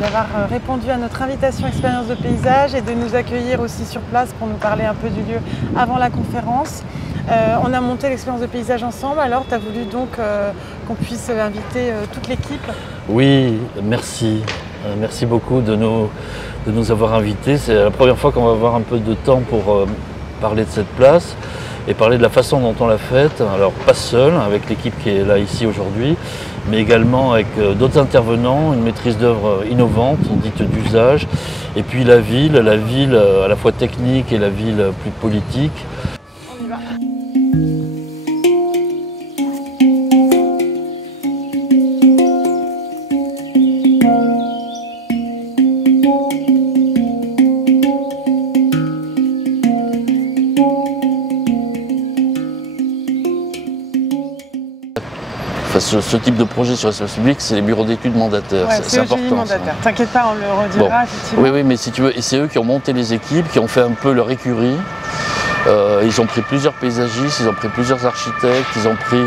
d'avoir répondu à notre invitation Expérience de paysage et de nous accueillir aussi sur place pour nous parler un peu du lieu avant la conférence. On a monté l'expérience de paysage ensemble, alors tu as voulu donc qu'on puisse inviter toute l'équipe. Oui, merci. Merci beaucoup de nous avoir invités. C'est la première fois qu'on va avoir un peu de temps pour parler de cette place et parler de la façon dont on l'a faite. Alors pas seul, avec l'équipe qui est là ici aujourd'hui, mais également avec d'autres intervenants, une maîtrise d'œuvre innovante, dite d'usage, et puis la ville à la fois technique et la ville plus politique. On y va. Enfin, ce type de projet sur l'espace public, c'est les bureaux d'études mandataires. Ouais, c'est important. T'inquiète pas, on le redira, bon. effectivement. Oui, mais si tu veux, et c'est eux qui ont monté les équipes, qui ont fait un peu leur écurie. Ils ont pris plusieurs paysagistes, ils ont pris plusieurs architectes, ils ont pris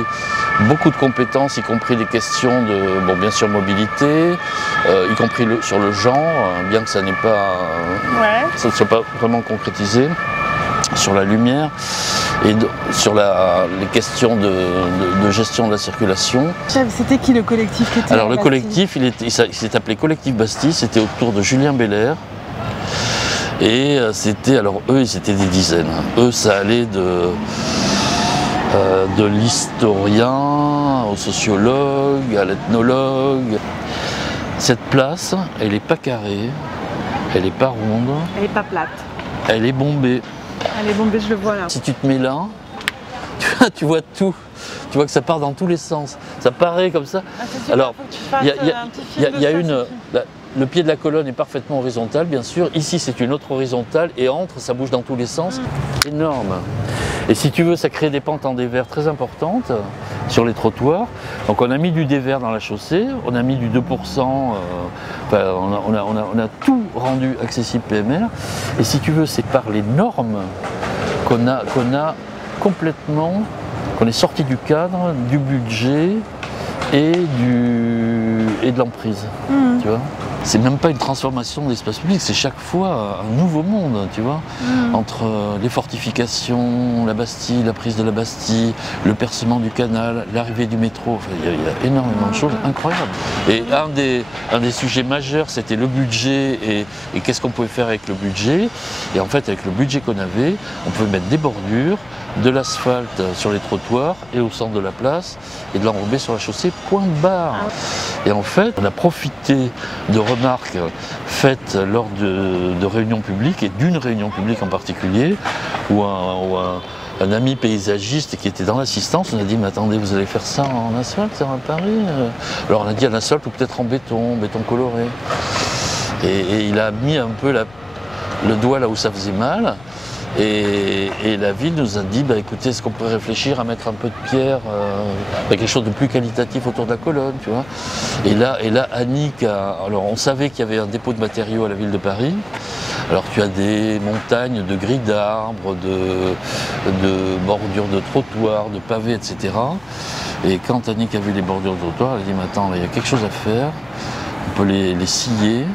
beaucoup de compétences, y compris des questions de, bon, bien sûr, mobilité, y compris sur le genre, bien que ça n'ait pas, ça ne soit pas vraiment concrétisé, sur la lumière et sur les questions de gestion de la circulation. C'était qui le collectif qui était Alors le collectif, il s'est appelé Collectif Bastille, c'était autour de Julien Belair. Et c'était, alors eux, ils étaient des dizaines. Eux, ça allait de l'historien au sociologue, à l'ethnologue. Cette place, elle n'est pas carrée, elle n'est pas ronde. Elle n'est pas plate. Elle est bombée. Elle est bombée, je le vois là. Si tu te mets là, tu vois tout. Tu vois que ça part dans tous les sens. Ça paraît comme ça. Alors, le pied de la colonne est parfaitement horizontal, bien sûr. Ici, c'est une autre horizontale et entre, ça bouge dans tous les sens. Énorme. Et si tu veux, ça crée des pentes en dévers très importantes sur les trottoirs. Donc on a mis du dévers dans la chaussée, on a mis du 2%, on a tout rendu accessible PMR. Et si tu veux, c'est par les normes qu'on a complètement, qu'on est sorti du cadre, du budget et de l'emprise. Tu vois, c'est même pas une transformation de l'espace public, c'est chaque fois un nouveau monde, tu vois, entre les fortifications, la Bastille, la prise de la Bastille, le percement du canal, l'arrivée du métro. Enfin, il y a énormément de choses incroyables. Et un des sujets majeurs, c'était le budget et qu'est-ce qu'on pouvait faire avec le budget. Et en fait, avec le budget qu'on avait, on pouvait mettre des bordures, de l'asphalte sur les trottoirs et au centre de la place et de l'enrober sur la chaussée, point barre. Et en fait, on a profité de remarques faites lors de réunions publiques et d'une réunion publique en particulier où un ami paysagiste qui était dans l'assistance, on a dit mais attendez, vous allez faire ça en asphalte, ça va à Paris? Alors on a dit en asphalte ou peut-être en béton coloré. Et il a mis un peu le doigt là où ça faisait mal. Et la ville nous a dit, bah, écoutez, est-ce qu'on pourrait réfléchir à mettre un peu de pierre, quelque chose de plus qualitatif autour de la colonne, tu vois. Et là, Annick, alors on savait qu'il y avait un dépôt de matériaux à la ville de Paris. Alors tu as des montagnes de grilles d'arbres, de bordures de trottoirs, de pavés, etc. Et quand Annick a vu les bordures de trottoirs, elle a dit, mais attends, là, il y a quelque chose à faire, on peut les scier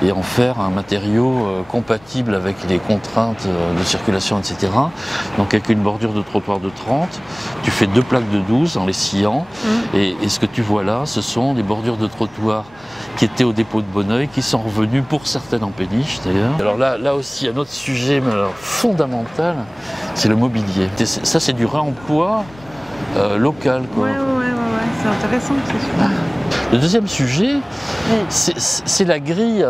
et en faire un matériau compatible avec les contraintes de circulation, etc. Donc avec une bordure de trottoir de 30, tu fais 2 plaques de 12 en les sciant, et ce que tu vois là, ce sont des bordures de trottoir qui étaient au dépôt de Bonneuil, qui sont revenues pour certaines en péniche d'ailleurs. Alors là aussi, un autre sujet fondamental, c'est le mobilier. Ça, c'est du réemploi local, quoi. Ouais, c'est intéressant, c'est super. Le deuxième sujet, c'est la grille.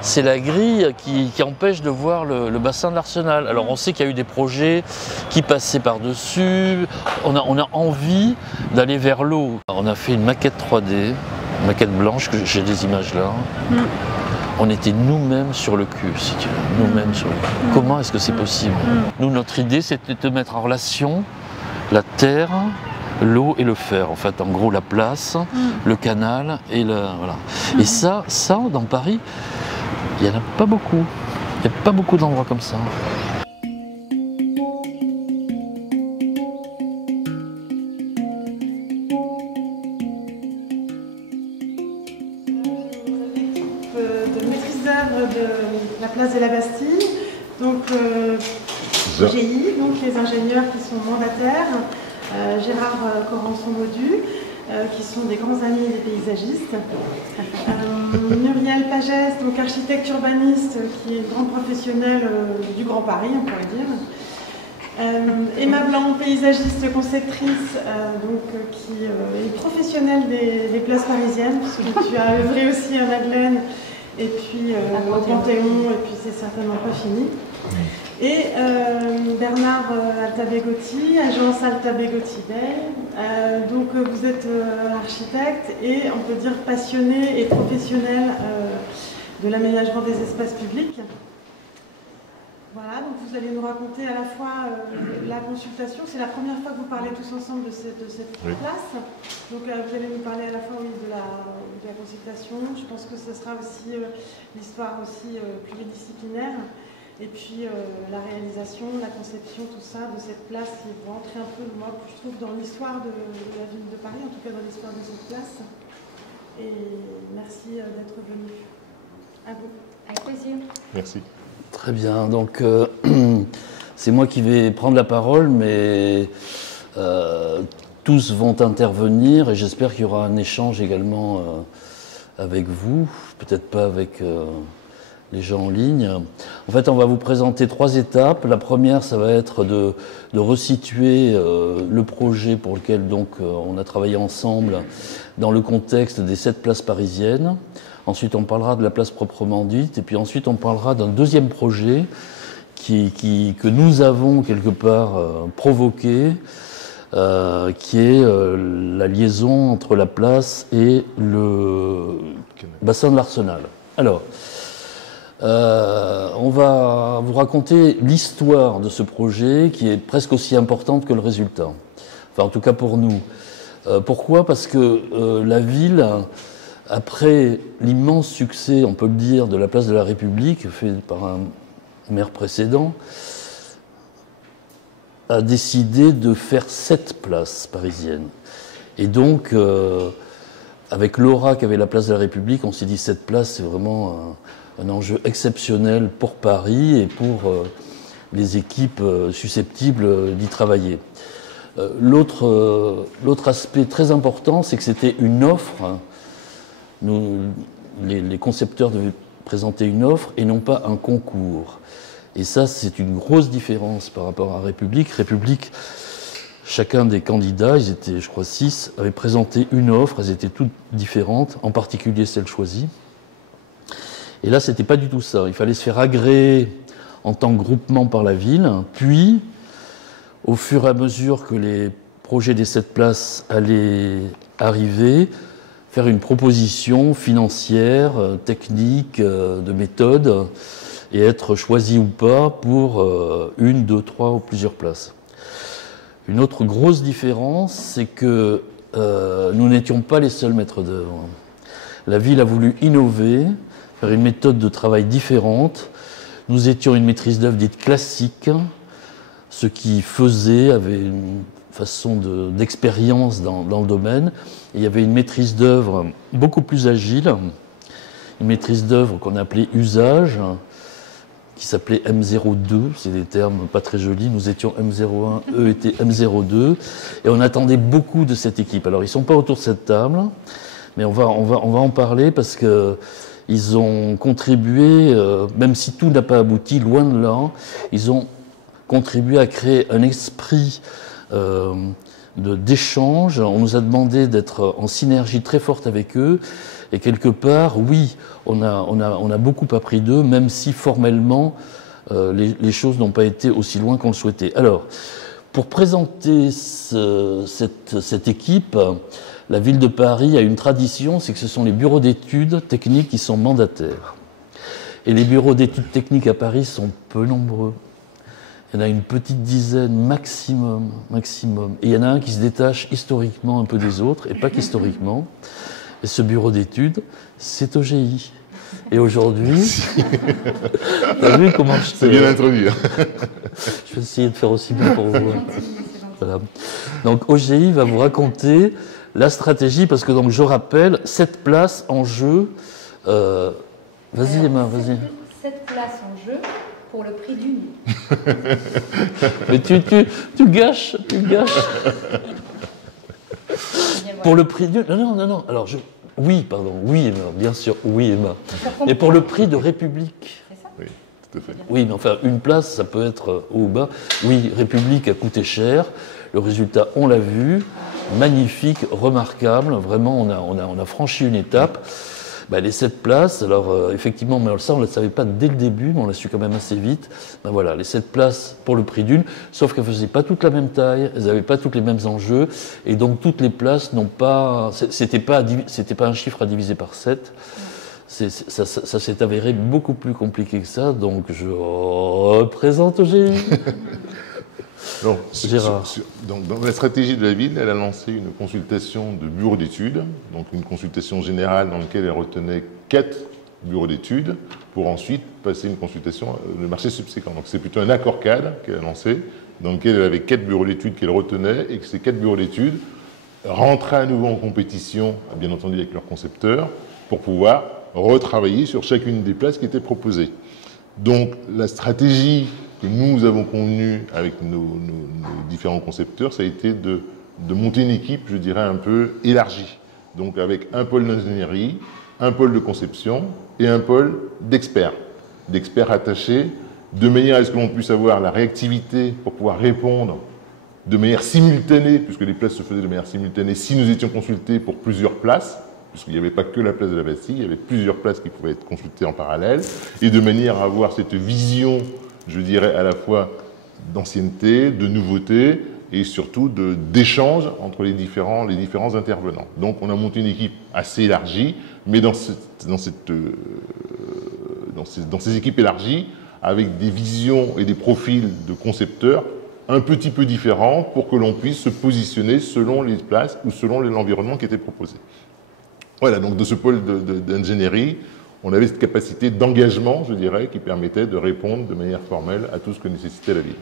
C'est la grille qui empêche de voir le bassin de l'Arsenal. Alors on sait qu'il y a eu des projets qui passaient par-dessus. On a envie d'aller vers l'eau. On a fait une maquette 3D, une maquette blanche, que j'ai des images là. On était nous-mêmes sur le cul, si tu veux. Nous-mêmes sur le cul. Comment est-ce que c'est possible? Nous, notre idée, c'était de mettre en relation la terre, l'eau et le fer, en fait, en gros la place, le canal et voilà. Et ça, dans Paris, il n'y en a pas beaucoup. Il n'y a pas beaucoup d'endroits comme ça. de la place de la Bastille. Donc, OGI, donc les ingénieurs qui sont mandataires, Gérard Corançon-Maudu, qui sont des grands amis des paysagistes. Muriel Pagès, donc architecte urbaniste, qui est une grande professionnelle du Grand Paris, on pourrait dire. Emma Blanc, paysagiste conceptrice, qui est professionnelle des places parisiennes, puisque tu as œuvré aussi à Madeleine, et puis au Panthéon, et puis c'est certainement pas fini. Et Bernard Altabegotti, agence Altabegotti Bay. Donc vous êtes architecte et on peut dire passionné et professionnel de l'aménagement des espaces publics. Voilà, donc vous allez nous raconter à la fois la consultation. C'est la première fois que vous parlez tous ensemble de cette place. Donc vous allez nous parler à la fois de la consultation. Je pense que ce sera aussi l'histoire aussi pluridisciplinaire. Et puis la réalisation, la conception, tout ça, de cette place qui va entrer un peu, moi, je trouve, dans l'histoire de la ville de Paris, en tout cas dans l'histoire de cette place. Et merci d'être venu. À vous. Avec plaisir. Merci. Très bien, donc c'est moi qui vais prendre la parole, mais tous vont intervenir et j'espère qu'il y aura un échange également avec vous, peut-être pas avec les gens en ligne. En fait, on va vous présenter 3 étapes. La première, ça va être de resituer le projet pour lequel donc, on a travaillé ensemble dans le contexte des 7 places parisiennes. Ensuite, on parlera de la place proprement dite. Et puis ensuite, on parlera d'un deuxième projet que nous avons quelque part provoqué, qui est la liaison entre la place et le bassin de l'Arsenal. Alors, on va vous raconter l'histoire de ce projet qui est presque aussi importante que le résultat. Enfin, en tout cas pour nous. Pourquoi ? Parce que la ville, après l'immense succès, on peut le dire, de la place de la République, fait par un maire précédent, a décidé de faire 7 places parisiennes. Et donc, avec l'aura qu'avait la place de la République, on s'est dit 7 places, c'est vraiment un enjeu exceptionnel pour Paris et pour les équipes susceptibles d'y travailler. L'autre aspect très important, c'est que c'était une offre. Les concepteurs devaient présenter une offre et non pas un concours. Et ça, c'est une grosse différence par rapport à République. République, chacun des candidats, ils étaient, je crois, 6, avait présenté une offre, elles étaient toutes différentes, en particulier celle choisie. Et là, c'était pas du tout ça. Il fallait se faire agréer en tant que groupement par la ville, puis, au fur et à mesure que les projets des 7 places allaient arriver, faire une proposition financière, technique, de méthode, et être choisi ou pas pour 1, 2, 3 ou plusieurs places. Une autre grosse différence, c'est que nous n'étions pas les seuls maîtres d'œuvre. La ville a voulu innover, faire une méthode de travail différente. Nous étions une maîtrise d'œuvre dite classique, ce qui faisait avait une façon d'expérience dans le domaine. Et il y avait une maîtrise d'œuvre beaucoup plus agile, une maîtrise d'œuvre qu'on appelait usage, qui s'appelait M02, c'est des termes pas très jolis, nous étions M01, eux étaient M02, et on attendait beaucoup de cette équipe. Alors ils ne sont pas autour de cette table, mais on va en parler parce qu'ils ont contribué, même si tout n'a pas abouti, loin de là, ils ont contribué à créer un esprit d'échange. On nous a demandé d'être en synergie très forte avec eux. Et quelque part, oui, on a beaucoup appris d'eux, même si formellement, les choses n'ont pas été aussi loin qu'on le souhaitait. Alors, pour présenter cette équipe, la ville de Paris a une tradition, c'est que ce sont les bureaux d'études techniques qui sont mandataires. Et les bureaux d'études techniques à Paris sont peu nombreux. Il y en a une petite dizaine maximum. Et il y en a un qui se détache historiquement un peu des autres, et pas qu'historiquement. Et ce bureau d'études, c'est OGI. Et aujourd'hui, t'as vu comment je t'ai bien introduit. Je vais essayer de faire aussi bien pour vous. Voilà. Donc OGI va vous raconter la stratégie, parce que donc je rappelle, 7 places en jeu. Vas-y Emma, vas-y. 7 places en jeu pour le prix d'une. Mais tu gâches, tu gâches. Pour le prix d'une... Non. Alors, oui, pardon, oui, Emma, bien sûr, oui, Emma. Mais pour le prix de République. C'est ça ? Oui, tout à fait. Oui, mais enfin, une place, ça peut être haut ou bas. Oui, République a coûté cher. Le résultat, on l'a vu. Magnifique, remarquable. Vraiment, on a franchi une étape. Ben, les 7 places, alors effectivement, mais ça on ne le savait pas dès le début, mais on l'a su quand même assez vite. Ben, voilà, les 7 places pour le prix d'une, sauf qu'elles ne faisaient pas toutes la même taille, elles n'avaient pas toutes les mêmes enjeux, et donc toutes les places n'ont pas. C'était pas un chiffre à diviser par 7. Ça s'est avéré beaucoup plus compliqué que ça, donc je représente OGI. Donc, Gérard. Donc, dans la stratégie de la ville, elle a lancé une consultation de bureaux d'études, donc une consultation générale dans laquelle elle retenait 4 bureaux d'études, pour ensuite passer une consultation, le marché subséquent. Donc c'est plutôt un accord cadre qu'elle a lancé, dans lequel elle avait 4 bureaux d'études qu'elle retenait, et que ces 4 bureaux d'études rentraient à nouveau en compétition, bien entendu avec leurs concepteurs, pour pouvoir retravailler sur chacune des places qui étaient proposées. Donc la stratégie que nous avons convenue avec nos différents concepteurs, ça a été de monter une équipe, je dirais, un peu élargie. Donc avec un pôle d'ingénierie, un pôle de conception et un pôle d'experts attachés, de manière à ce que l'on puisse avoir la réactivité pour pouvoir répondre de manière simultanée, puisque les places se faisaient de manière simultanée, si nous étions consultés pour plusieurs places, puisqu'il n'y avait pas que la place de la Bastille, il y avait plusieurs places qui pouvaient être consultées en parallèle, et de manière à avoir cette vision, je dirais, à la fois d'ancienneté, de nouveauté, et surtout d'échange entre les différents intervenants. Donc on a monté une équipe assez élargie, mais dans ces équipes élargies, avec des visions et des profils de concepteurs un petit peu différents pour que l'on puisse se positionner selon les places ou selon l'environnement qui était proposé. Voilà, donc de ce pôle d'ingénierie, on avait cette capacité d'engagement, je dirais, qui permettait de répondre de manière formelle à tout ce que nécessitait la ville.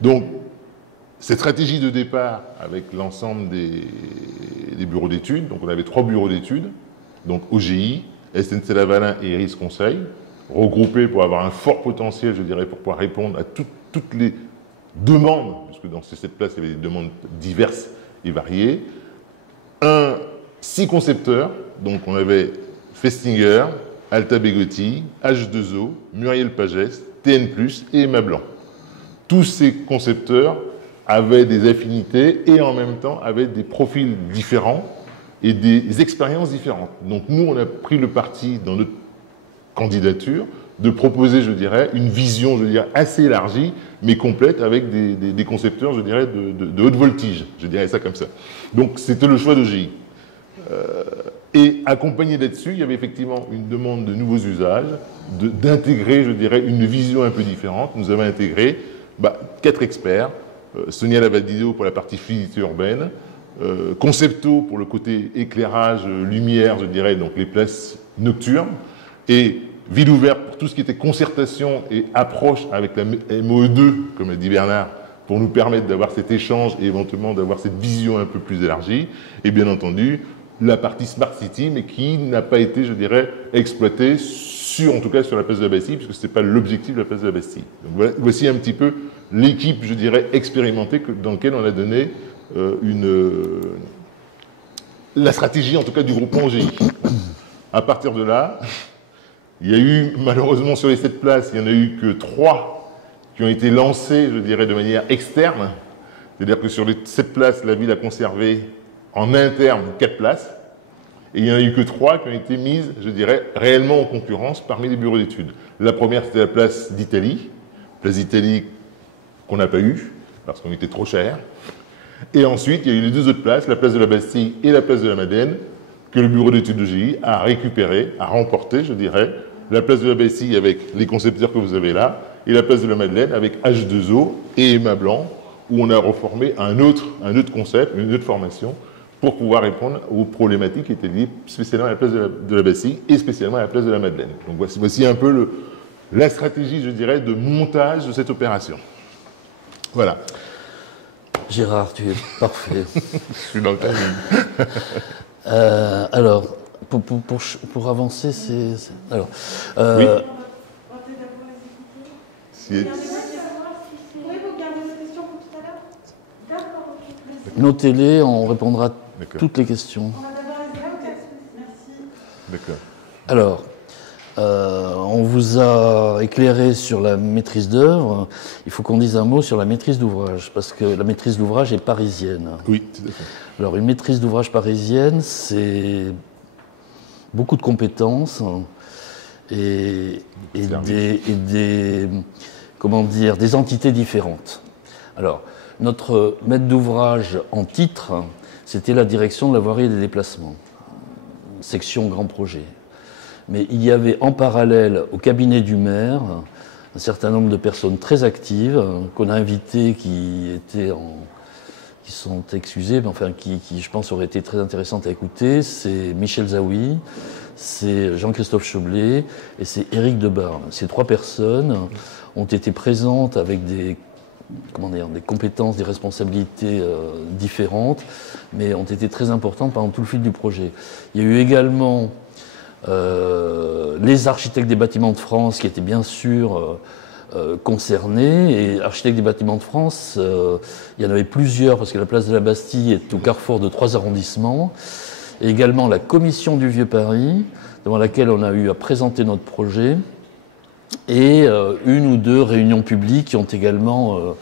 Donc, cette stratégie de départ avec l'ensemble des bureaux d'études, donc on avait 3 bureaux d'études, donc OGI, SNC-Lavalin et Iris Conseil, regroupés pour avoir un fort potentiel, je dirais, pour pouvoir répondre à toutes les demandes, puisque dans ces 7 places, il y avait des demandes diverses et variées. 6 concepteurs, donc on avait Festinger, Alta Begotti, H2O, Muriel Pagès, TN+, et Emma Blanc. Tous ces concepteurs avaient des affinités et en même temps avaient des profils différents et des expériences différentes. Donc nous, on a pris le parti dans notre candidature de proposer, je dirais, une vision, je dirais, assez élargie, mais complète, avec des concepteurs, je dirais, de haute voltige. Je dirais ça comme ça. Donc c'était le choix d'OGI. Et accompagné là-dessus, il y avait effectivement une demande de nouveaux usages, d'intégrer, je dirais, une vision un peu différente. Nous avons intégré 4 experts, Sonia Lavadido pour la partie fluidité urbaine, Concepto pour le côté éclairage, lumière, je dirais, donc les places nocturnes, et Ville ouverte pour tout ce qui était concertation et approche avec la MOE2, comme l'a dit Bernard, pour nous permettre d'avoir cet échange et éventuellement d'avoir cette vision un peu plus élargie, et bien entendu, la partie Smart City, mais qui n'a pas été, je dirais, exploitée en tout cas sur la place de la Bastille, puisque ce n'était pas l'objectif de la place de la Bastille. Donc voici un petit peu l'équipe, je dirais, expérimentée dans laquelle on a donné la stratégie, en tout cas, du groupement OGI. À partir de là, il y a eu, malheureusement, sur les 7 places, il n'y en a eu que 3 qui ont été lancées, je dirais, de manière externe. C'est-à-dire que sur les 7 places, la ville a conservé en interne 4 places. Et il n'y en a eu que 3 qui ont été mises, je dirais, réellement en concurrence parmi les bureaux d'études. La première, c'était la place d'Italie qu'on n'a pas eue, parce qu'on était trop cher. Et ensuite, il y a eu les 2 autres places, la place de la Bastille et la place de la Madeleine, que le bureau d'études de GI a récupéré, a remporté, je dirais, la place de la Bastille avec les concepteurs que vous avez là, et la place de la Madeleine avec H2O et Emma Blanc, où on a reformé un autre concept, une autre formation, pour pouvoir répondre aux problématiques qui étaient liées spécialement à la place de la Bastille et spécialement à la place de la Madeleine. Donc voici un peu la stratégie, je dirais, de montage de cette opération. Voilà. Gérard, tu es parfait. Je suis dans le timing. Alors, pour avancer, c'est... Alors, Oui. notez-les, on répondra à D'accord. toutes les questions. D'accord. Alors, on vous a éclairé sur la maîtrise d'œuvre. Il faut qu'on dise un mot sur la maîtrise d'ouvrage, parce que la maîtrise d'ouvrage est parisienne. Oui, tout à fait. Alors, une maîtrise d'ouvrage parisienne, c'est beaucoup de compétences et comment dire, des entités différentes. Alors, notre maître d'ouvrage en titre, c'était la direction de la voirie et des déplacements, section grand projet. Mais il y avait en parallèle au cabinet du maire un certain nombre de personnes très actives qu'on a invitées qui sont excusées, mais enfin qui, je pense, auraient été très intéressantes à écouter. C'est Michel Zaoui, c'est Jean-Christophe Choblet et c'est Éric Debarne. Ces trois personnes ont été présentes avec des compétences, des responsabilités différentes, mais ont été très importantes pendant tout le fil du projet. Il y a eu également les architectes des bâtiments de France qui étaient bien sûr concernés, et architectes des bâtiments de France, il y en avait plusieurs parce que la place de la Bastille est au carrefour de 3 arrondissements, et également la commission du Vieux Paris, devant laquelle on a eu à présenter notre projet, et une ou deux réunions publiques qui ont également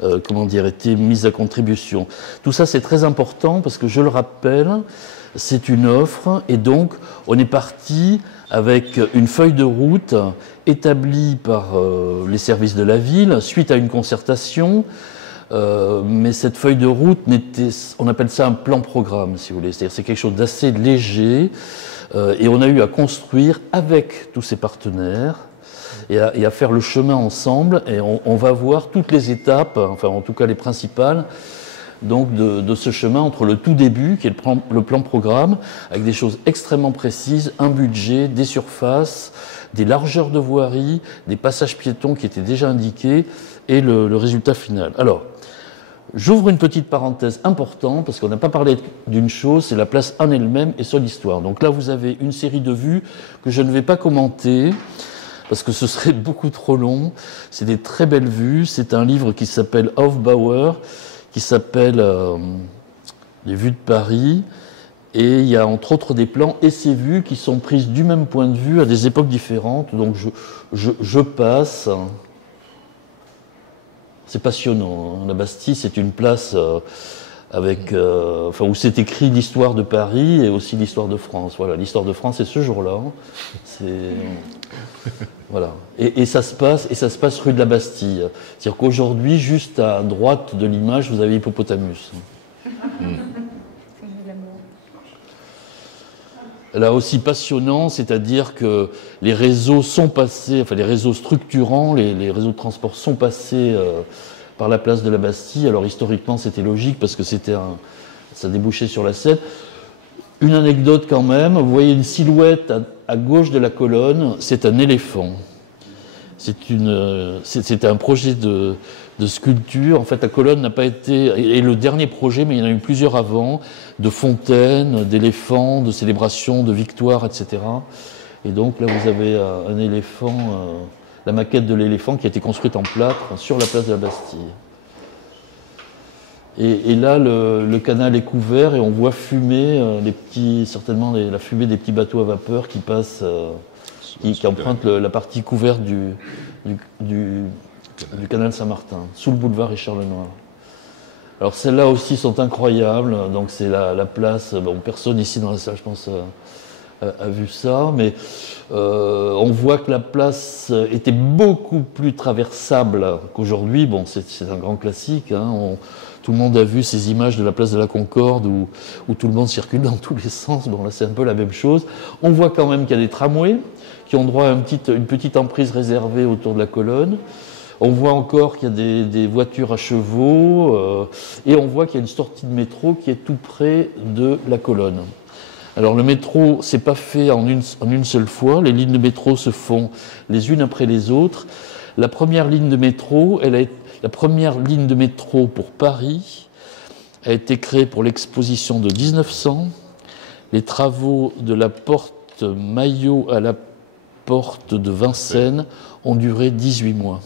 été mises à contribution. Tout ça, c'est très important parce que, je le rappelle, c'est une offre et donc on est parti avec une feuille de route établie par les services de la ville suite à une concertation. Mais cette feuille de route, on appelle ça un plan-programme, si vous voulez. C'est-à-dire c'est quelque chose d'assez léger et on a eu à construire avec tous ces partenaires et à faire le chemin ensemble, et on va voir toutes les étapes, enfin en tout cas les principales, donc de ce chemin entre le tout début, qui est le plan programme, avec des choses extrêmement précises, un budget, des surfaces, des largeurs de voirie, des passages piétons qui étaient déjà indiqués, et le résultat final. Alors, j'ouvre une petite parenthèse importante, parce qu'on n'a pas parlé d'une chose, c'est la place en elle-même et son histoire. Donc là, vous avez une série de vues que je ne vais pas commenter, parce que ce serait beaucoup trop long. C'est des très belles vues. C'est un livre qui s'appelle Hofbauer, qui s'appelle Les vues de Paris. Et il y a entre autres des plans et ces vues qui sont prises du même point de vue à des époques différentes. Donc je passe. C'est passionnant. La Bastille, c'est une place où c'est écrit l'histoire de Paris et aussi l'histoire de France. Voilà, l'histoire de France, c'est ce jour-là. Voilà. Et ça se passe rue de la Bastille. C'est-à-dire qu'aujourd'hui, juste à droite de l'image, vous avez Hippopotamus. Là aussi passionnant, c'est-à-dire que les réseaux sont passés, enfin les réseaux structurants, les réseaux de transport sont passés par la place de la Bastille. Alors historiquement, c'était logique parce que ça débouchait sur la Seine. Une anecdote quand même, vous voyez une silhouette à gauche de la colonne, c'est un éléphant. C'était un projet de sculpture. En fait, la colonne n'a pas été... Et le dernier projet, mais il y en a eu plusieurs avant, de fontaines, d'éléphants, de célébrations, de victoires, etc. Et donc là, vous avez un éléphant, la maquette de l'éléphant qui a été construite en plâtre sur la place de la Bastille. Et là, le canal est couvert et on voit fumer certainement la fumée des petits bateaux à vapeur qui passent, qui empruntent la partie couverte du canal Saint-Martin, sous le boulevard Richard Lenoir. Alors celles-là aussi sont incroyables, donc c'est la place, bon, personne ici dans la salle, je pense, a vu ça, mais on voit que la place était beaucoup plus traversable qu'aujourd'hui. Bon, c'est un grand classique, hein. Tout le monde a vu ces images de la place de la Concorde où tout le monde circule dans tous les sens. Bon, là, c'est un peu la même chose. On voit quand même qu'il y a des tramways qui ont droit à une petite emprise réservée autour de la colonne. On voit encore qu'il y a des voitures à chevaux et on voit qu'il y a une sortie de métro qui est tout près de la colonne. Alors, le métro, c'est pas fait en une seule fois. Les lignes de métro se font les unes après les autres. La première ligne de métro, la première ligne de métro pour Paris a été créée pour l'exposition de 1900. les travaux de la porte Maillot à la porte de Vincennes ont duré 18 mois.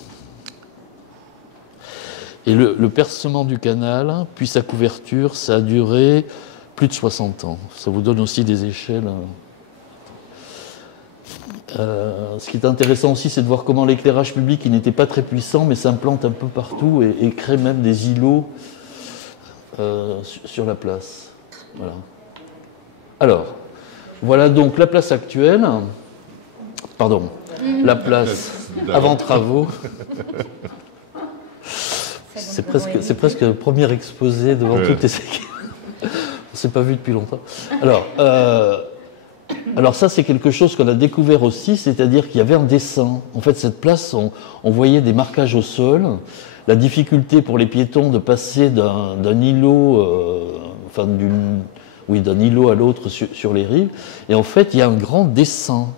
Et le percement du canal, puis sa couverture, ça a duré plus de 60 ans. Ça vous donne aussi des échelles. Ce qui est intéressant aussi, c'est de voir comment l'éclairage public, il n'était pas très puissant, mais s'implante un peu partout et crée même des îlots sur la place. Voilà. Alors, voilà donc la place actuelle. Pardon, la place avant travaux. C'est presque le premier exposé devant toutes les équipes. On ne s'est pas vu depuis longtemps. Alors ça, c'est quelque chose qu'on a découvert aussi, c'est-à-dire qu'il y avait un dessin. En fait, cette place, on voyait des marquages au sol, la difficulté pour les piétons de passer d'un îlot, d'un îlot à l'autre sur les rives. Et en fait, il y a un grand dessin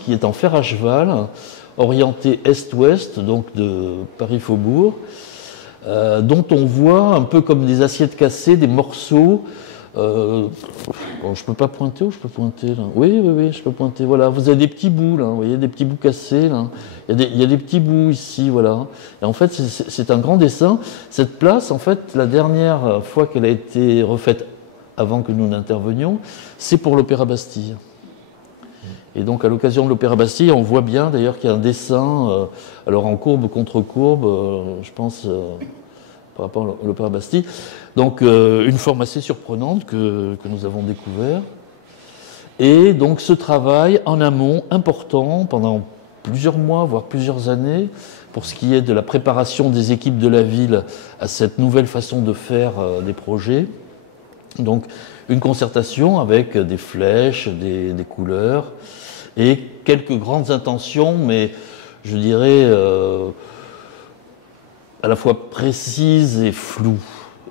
qui est en fer à cheval, orienté est-ouest, donc de Paris-Faubourg, dont on voit un peu comme des assiettes cassées, des morceaux. Bon, je ne peux pas pointer ou je peux pointer là? Oui, je peux pointer. Voilà, vous avez des petits bouts là, vous voyez, des petits bouts cassés là. Il y a des petits bouts ici, voilà. Et en fait, c'est un grand dessin. Cette place, en fait, la dernière fois qu'elle a été refaite, avant que nous n'intervenions, c'est pour l'Opéra Bastille. Et donc, à l'occasion de l'Opéra Bastille, on voit bien d'ailleurs qu'il y a un dessin, alors en courbe contre courbe, je pense, par rapport à l'Opéra Bastille. Donc, une forme assez surprenante que nous avons découvert. Et donc, ce travail en amont, important, pendant plusieurs mois, voire plusieurs années, pour ce qui est de la préparation des équipes de la ville à cette nouvelle façon de faire des projets. Donc, une concertation avec des flèches, des couleurs, et quelques grandes intentions, mais je dirais à la fois précises et floues.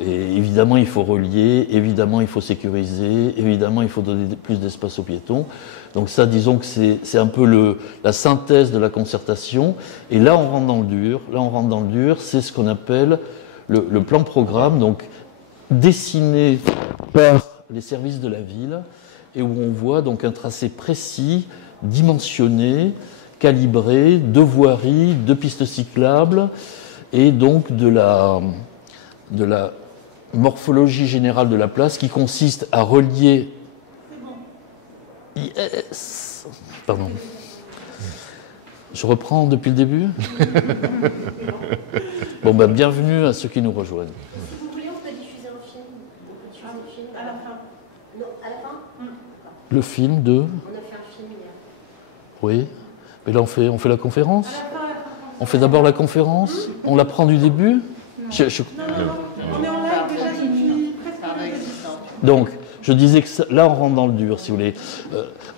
Et évidemment, il faut relier, évidemment, il faut sécuriser, évidemment, il faut donner plus d'espace aux piétons. Donc ça, disons que c'est un peu la synthèse de la concertation. Et là, on rentre dans le dur. Là, on rentre dans le dur. C'est ce qu'on appelle le plan programme, donc dessiné par les services de la ville, et où on voit donc un tracé précis, dimensionné, calibré, de voiries, de pistes cyclables, et donc de la morphologie générale de la place qui consiste à relier... Yes. Pardon. Je reprends depuis le début. Bon, ben, bienvenue à ceux qui nous rejoignent. Si vous voulez, on peut diffuser un film. On peut diffuser un film à la fin. Non, à la fin. Le film de... On a fait un film hier. Oui, mais là on fait la conférence. On fait d'abord la conférence. On la prend du début. Non, on est en live déjà depuis presque. Donc, je disais que là, on rentre dans le dur, si vous voulez.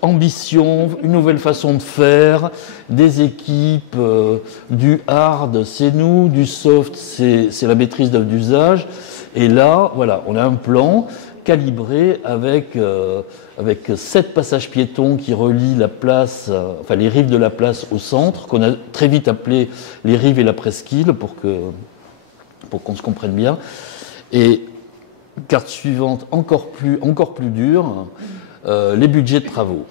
Ambition, une nouvelle façon de faire, des équipes, du hard, c'est nous, du soft, c'est la maîtrise d'usage. Et là, voilà, on a un plan calibré avec 7 passages piétons qui relient la place, enfin les rives de la place au centre, qu'on a très vite appelé les rives et la presqu'île pour qu'on se comprenne bien. Et carte suivante, encore plus dure, les budgets de travaux.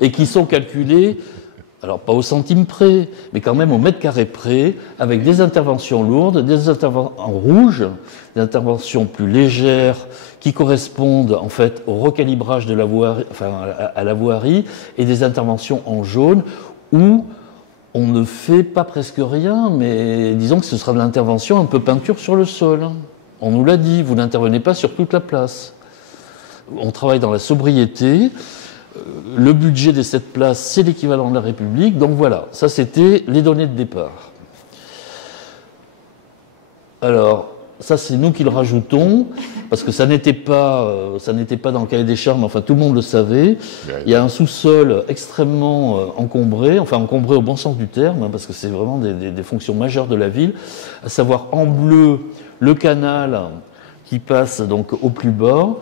Et qui sont calculés, alors pas au centime près, mais quand même au mètre carré près, avec des interventions lourdes, des interventions en rouge, des interventions plus légères, qui correspondent en fait au recalibrage de la voirie, enfin à la voirie, et des interventions en jaune, où on ne fait pas presque rien, mais disons que ce sera de l'intervention un peu peinture sur le sol. On nous l'a dit, vous n'intervenez pas sur toute la place. On travaille dans la sobriété. Le budget de cette place, c'est l'équivalent de la République. Donc voilà, ça c'était les données de départ. Alors, ça c'est nous qui le rajoutons, parce que ça n'était pas dans le cahier des charges, mais enfin tout le monde le savait. Il y a un sous-sol extrêmement encombré, enfin encombré au bon sens du terme, hein, parce que c'est vraiment des fonctions majeures de la ville, à savoir en bleu le canal qui passe donc au plus bas,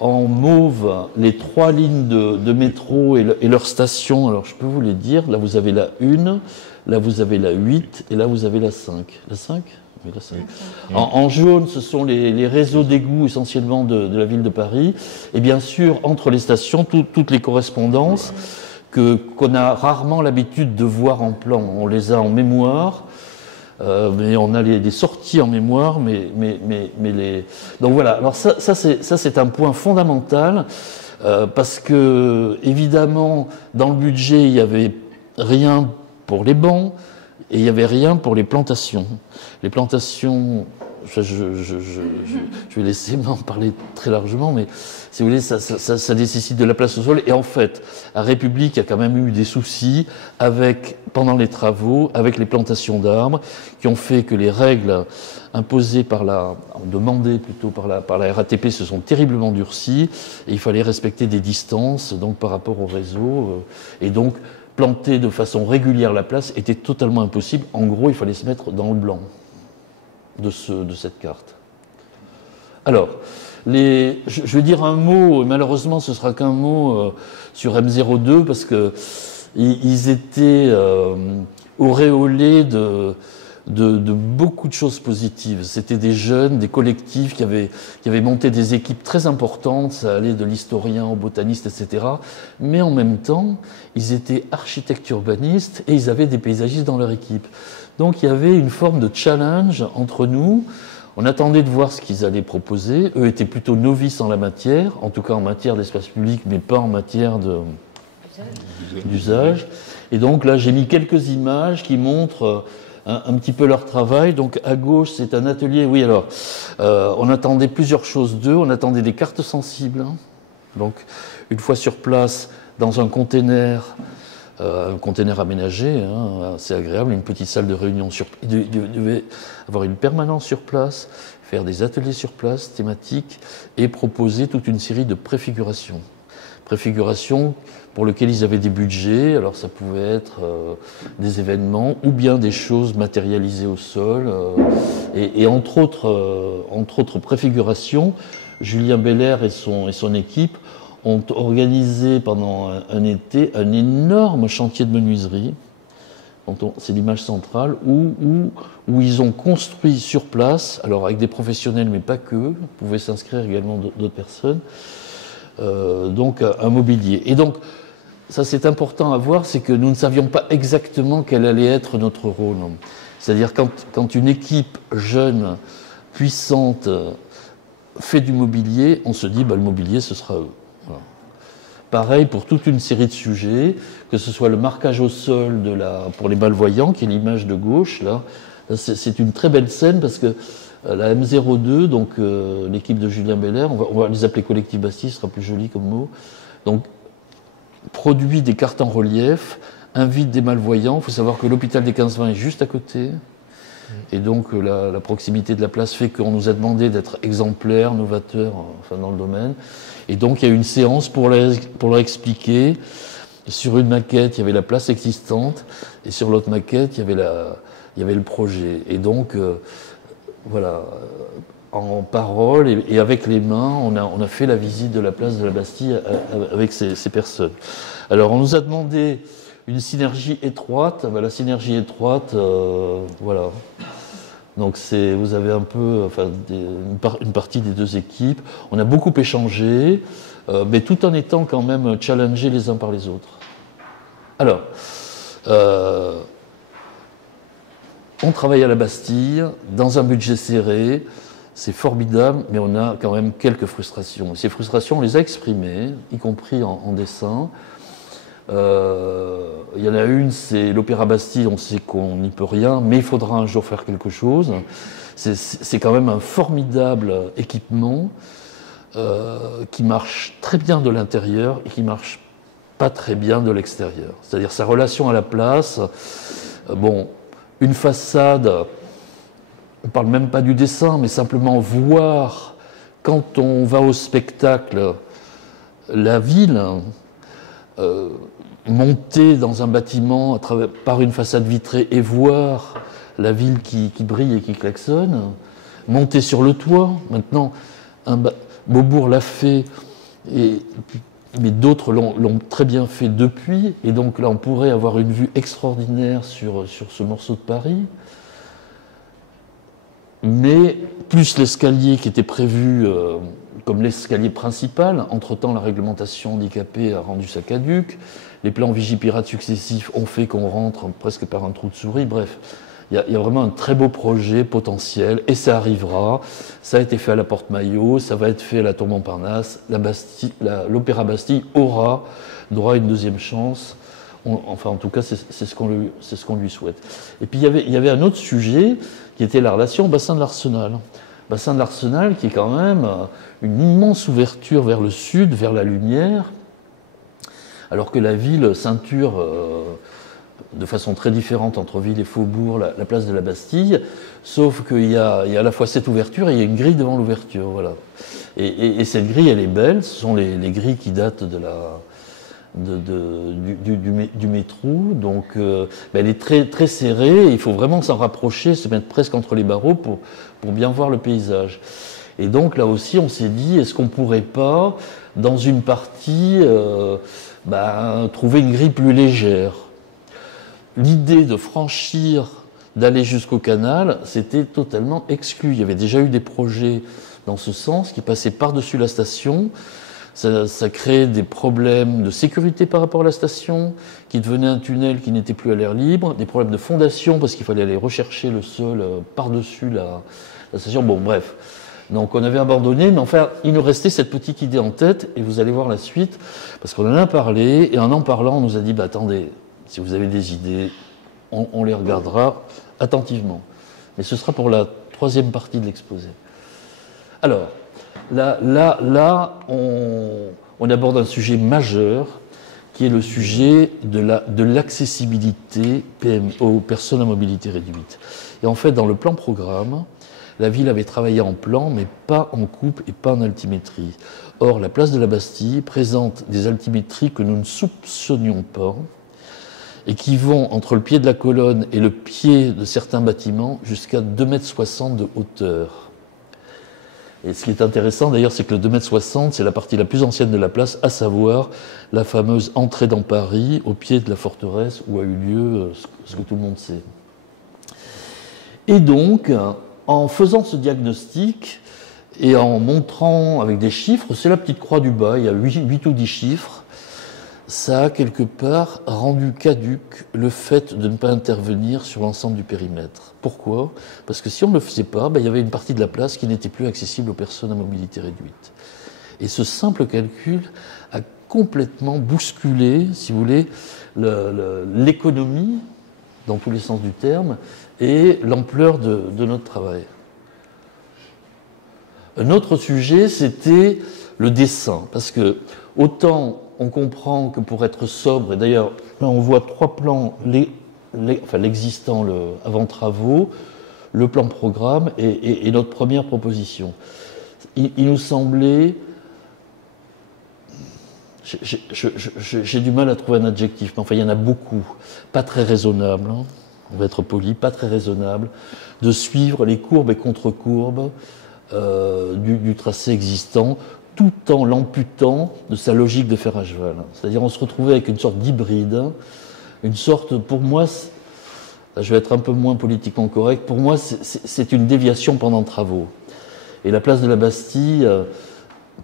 en mauve les 3 lignes de métro et leurs stations. Alors je peux vous les dire, là vous avez la 1, là vous avez la 8 et là vous avez la 5. La 5 ? Oui, là, en jaune, ce sont les réseaux d'égouts essentiellement de la ville de Paris. Et bien sûr, entre les stations, toutes les correspondances qu'on a rarement l'habitude de voir en plan. On les a en mémoire. Mais on a des sorties en mémoire, donc voilà. Alors ça c'est un point fondamental parce que évidemment dans le budget il y avait rien pour les bancs et il y avait rien pour les plantations. Les plantations, je vais laisser m'en parler très largement, mais si vous voulez, ça nécessite de la place au sol. Et en fait, la République a quand même eu des soucis pendant les travaux, avec les plantations d'arbres, qui ont fait que les règles imposées demandées plutôt par la RATP se sont terriblement durcies. Et il fallait respecter des distances donc par rapport au réseau. Et donc, planter de façon régulière la place était totalement impossible. En gros, il fallait se mettre dans le blanc de cette carte. Alors, je vais dire un mot, malheureusement ce sera qu'un mot sur M02 parce que ils étaient auréolés de beaucoup de choses positives. C'était des jeunes, des collectifs qui avaient monté des équipes très importantes, ça allait de l'historien au botaniste, etc. Mais en même temps, ils étaient architectes urbanistes et ils avaient des paysagistes dans leur équipe. Donc il y avait une forme de challenge entre nous. On attendait de voir ce qu'ils allaient proposer. Eux étaient plutôt novices en la matière, en tout cas en matière d'espace public, mais pas en matière d'usage. Et donc là, j'ai mis quelques images qui montrent un petit peu leur travail. Donc à gauche, c'est un atelier. Oui, alors, on attendait plusieurs choses d'eux. On attendait des cartes sensibles. Donc, une fois sur place, dans un container aménagé, assez agréable, une petite salle de réunion. Il devait avoir une permanence sur place, faire des ateliers sur place, thématiques, et proposer toute une série de préfigurations. Préfigurations pour lesquelles ils avaient des budgets, alors ça pouvait être des événements ou bien des choses matérialisées au sol. Et entre autres préfigurations, Julien Belair et son équipe ont organisé pendant un été un énorme chantier de menuiserie. C'est l'image centrale où ils ont construit sur place, alors avec des professionnels mais pas que, pouvaient s'inscrire également d'autres personnes, donc un mobilier. Et donc ça c'est important à voir, c'est que nous ne savions pas exactement quel allait être notre rôle. C'est-à-dire quand une équipe jeune, puissante, fait du mobilier, on se dit le mobilier ce sera eux. Voilà. Pareil pour toute une série de sujets, que ce soit le marquage au sol pour les malvoyants, qui est l'image de gauche, là, c'est une très belle scène parce que la M02, donc l'équipe de Julien Belair, on va les appeler Collectif Bastille, ce sera plus joli comme mot, donc produit des cartes en relief, invite des malvoyants. Il faut savoir que l'hôpital des 15-20 est juste à côté. Et donc la proximité de la place fait qu'on nous a demandé d'être exemplaires, novateurs, dans le domaine. Et donc il y a eu une séance pour leur expliquer. Sur une maquette, il y avait la place existante, et sur l'autre maquette, il y avait le projet. Et donc, voilà, en parole et avec les mains, on a fait la visite de la place de la Bastille avec ces personnes. Alors, on nous a demandé une synergie étroite. La synergie étroite, voilà. Donc vous avez un peu une partie des deux équipes. On a beaucoup échangé, mais tout en étant quand même challengés les uns par les autres. Alors, on travaille à la Bastille, dans un budget serré, c'est formidable, mais on a quand même quelques frustrations. Ces frustrations, on les a exprimées, y compris en dessin. Il y en a une, c'est l'Opéra Bastille, on sait qu'on n'y peut rien, mais il faudra un jour faire quelque chose. C'est quand même un formidable équipement qui marche très bien de l'intérieur et qui marche pas très bien de l'extérieur. C'est-à-dire sa relation à la place, une façade, on ne parle même pas du dessin, mais simplement voir, quand on va au spectacle, la ville, monter dans un bâtiment par une façade vitrée et voir la ville qui brille et qui klaxonne, monter sur le toit. Maintenant, Beaubourg l'a fait, mais d'autres l'ont très bien fait depuis, et donc là on pourrait avoir une vue extraordinaire sur ce morceau de Paris. mais plus l'escalier qui était prévu comme l'escalier principal. Entre-temps, la réglementation handicapée a rendu ça caduque. Les plans Vigipirate successifs ont fait qu'on rentre presque par un trou de souris. Bref, il y a vraiment un très beau projet potentiel et ça arrivera. Ça a été fait à la Porte-Maillot, ça va être fait à la Tour Montparnasse. L'Opéra Bastille aura droit à une deuxième chance. Enfin, en tout cas, c'est ce qu'on lui souhaite. Et puis, il y avait un autre sujet qui était la relation au bassin de l'Arsenal. Bassin de l'Arsenal qui est quand même une immense ouverture vers le sud, vers la lumière, alors que la ville ceinture de façon très différente entre ville et faubourg la place de la Bastille, sauf qu'il y a à la fois cette ouverture et il y a une grille devant l'ouverture. Voilà. Et cette grille, elle est belle, ce sont les grilles qui datent du métro, donc elle est très, très serrée, il faut vraiment s'en rapprocher, se mettre presque entre les barreaux pour bien voir le paysage. Et donc là aussi on s'est dit, est-ce qu'on ne pourrait pas, dans une partie, trouver une grille plus légère. L'idée de franchir, d'aller jusqu'au canal, c'était totalement exclu. Il y avait déjà eu des projets dans ce sens qui passaient par-dessus la station. Ça créait des problèmes de sécurité par rapport à la station, qui devenait un tunnel qui n'était plus à l'air libre, des problèmes de fondation parce qu'il fallait aller rechercher le sol par-dessus la station. Bon, bref. Donc on avait abandonné, mais enfin, il nous restait cette petite idée en tête, et vous allez voir la suite, parce qu'on en a parlé, et en parlant, on nous a dit, attendez, si vous avez des idées, on les regardera attentivement. Mais ce sera pour la troisième partie de l'exposé. Alors, Là, on aborde un sujet majeur qui est le sujet de l'accessibilité aux personnes à mobilité réduite. Et en fait, dans le plan programme, la ville avait travaillé en plan, mais pas en coupe et pas en altimétrie. Or, la place de la Bastille présente des altimétries que nous ne soupçonnions pas et qui vont entre le pied de la colonne et le pied de certains bâtiments jusqu'à 2,60 m de hauteur. Et ce qui est intéressant d'ailleurs, c'est que le 2,60 m, c'est la partie la plus ancienne de la place, à savoir la fameuse entrée dans Paris, au pied de la forteresse où a eu lieu ce que tout le monde sait. Et donc, en faisant ce diagnostic et en montrant avec des chiffres, c'est la petite croix du bas, il y a 8 ou 10 chiffres, ça a quelque part rendu caduque le fait de ne pas intervenir sur l'ensemble du périmètre. Pourquoi ? Parce que si on ne le faisait pas, il y avait une partie de la place qui n'était plus accessible aux personnes à mobilité réduite. Et ce simple calcul a complètement bousculé, si vous voulez, l'économie, dans tous les sens du terme, et l'ampleur de notre travail. Un autre sujet, c'était le dessin, parce que autant on comprend que pour être sobre, et d'ailleurs là on voit 3 plans, l'existant avant travaux, le plan programme et notre première proposition. Il nous semblait, j'ai du mal à trouver un adjectif, mais enfin il y en a beaucoup, pas très raisonnable, hein, on va être poli, pas très raisonnable, de suivre les courbes et contre-courbes du tracé existant, tout en l'amputant de sa logique de fer à cheval. C'est-à-dire on se retrouvait avec une sorte d'hybride, une sorte, pour moi, je vais être un peu moins politiquement correct, pour moi c'est une déviation pendant travaux. Et la place de la Bastille ne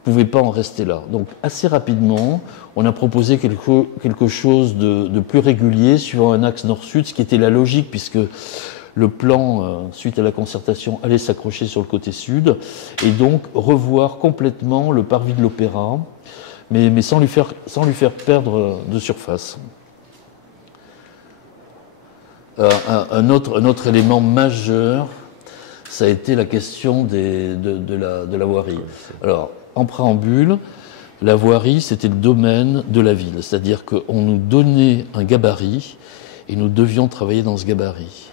pouvait pas en rester là. Donc assez rapidement, on a proposé quelque chose de plus régulier, suivant un axe nord-sud, ce qui était la logique, puisque le plan, suite à la concertation, allait s'accrocher sur le côté sud, et donc revoir complètement le parvis de l'Opéra, mais sans lui faire perdre de surface. Un autre élément majeur, ça a été la question de la voirie. Alors, en préambule, la voirie, c'était le domaine de la ville, c'est-à-dire qu'on nous donnait un gabarit, et nous devions travailler dans ce gabarit.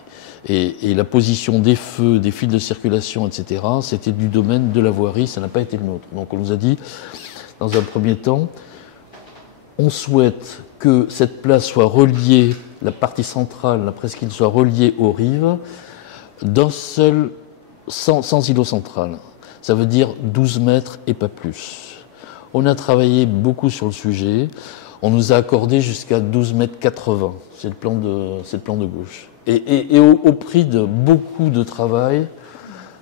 Et la position des feux, des fils de circulation, etc., c'était du domaine de la voirie, ça n'a pas été le nôtre. Donc on nous a dit, dans un premier temps, on souhaite que cette place soit reliée, la partie centrale, la presqu'île, soit reliée aux rives, d'un seul, sans îlot central. Ça veut dire 12 mètres et pas plus. On a travaillé beaucoup sur le sujet, on nous a accordé jusqu'à 12 mètres 80, c'est le plan de gauche. Et au prix de beaucoup de travail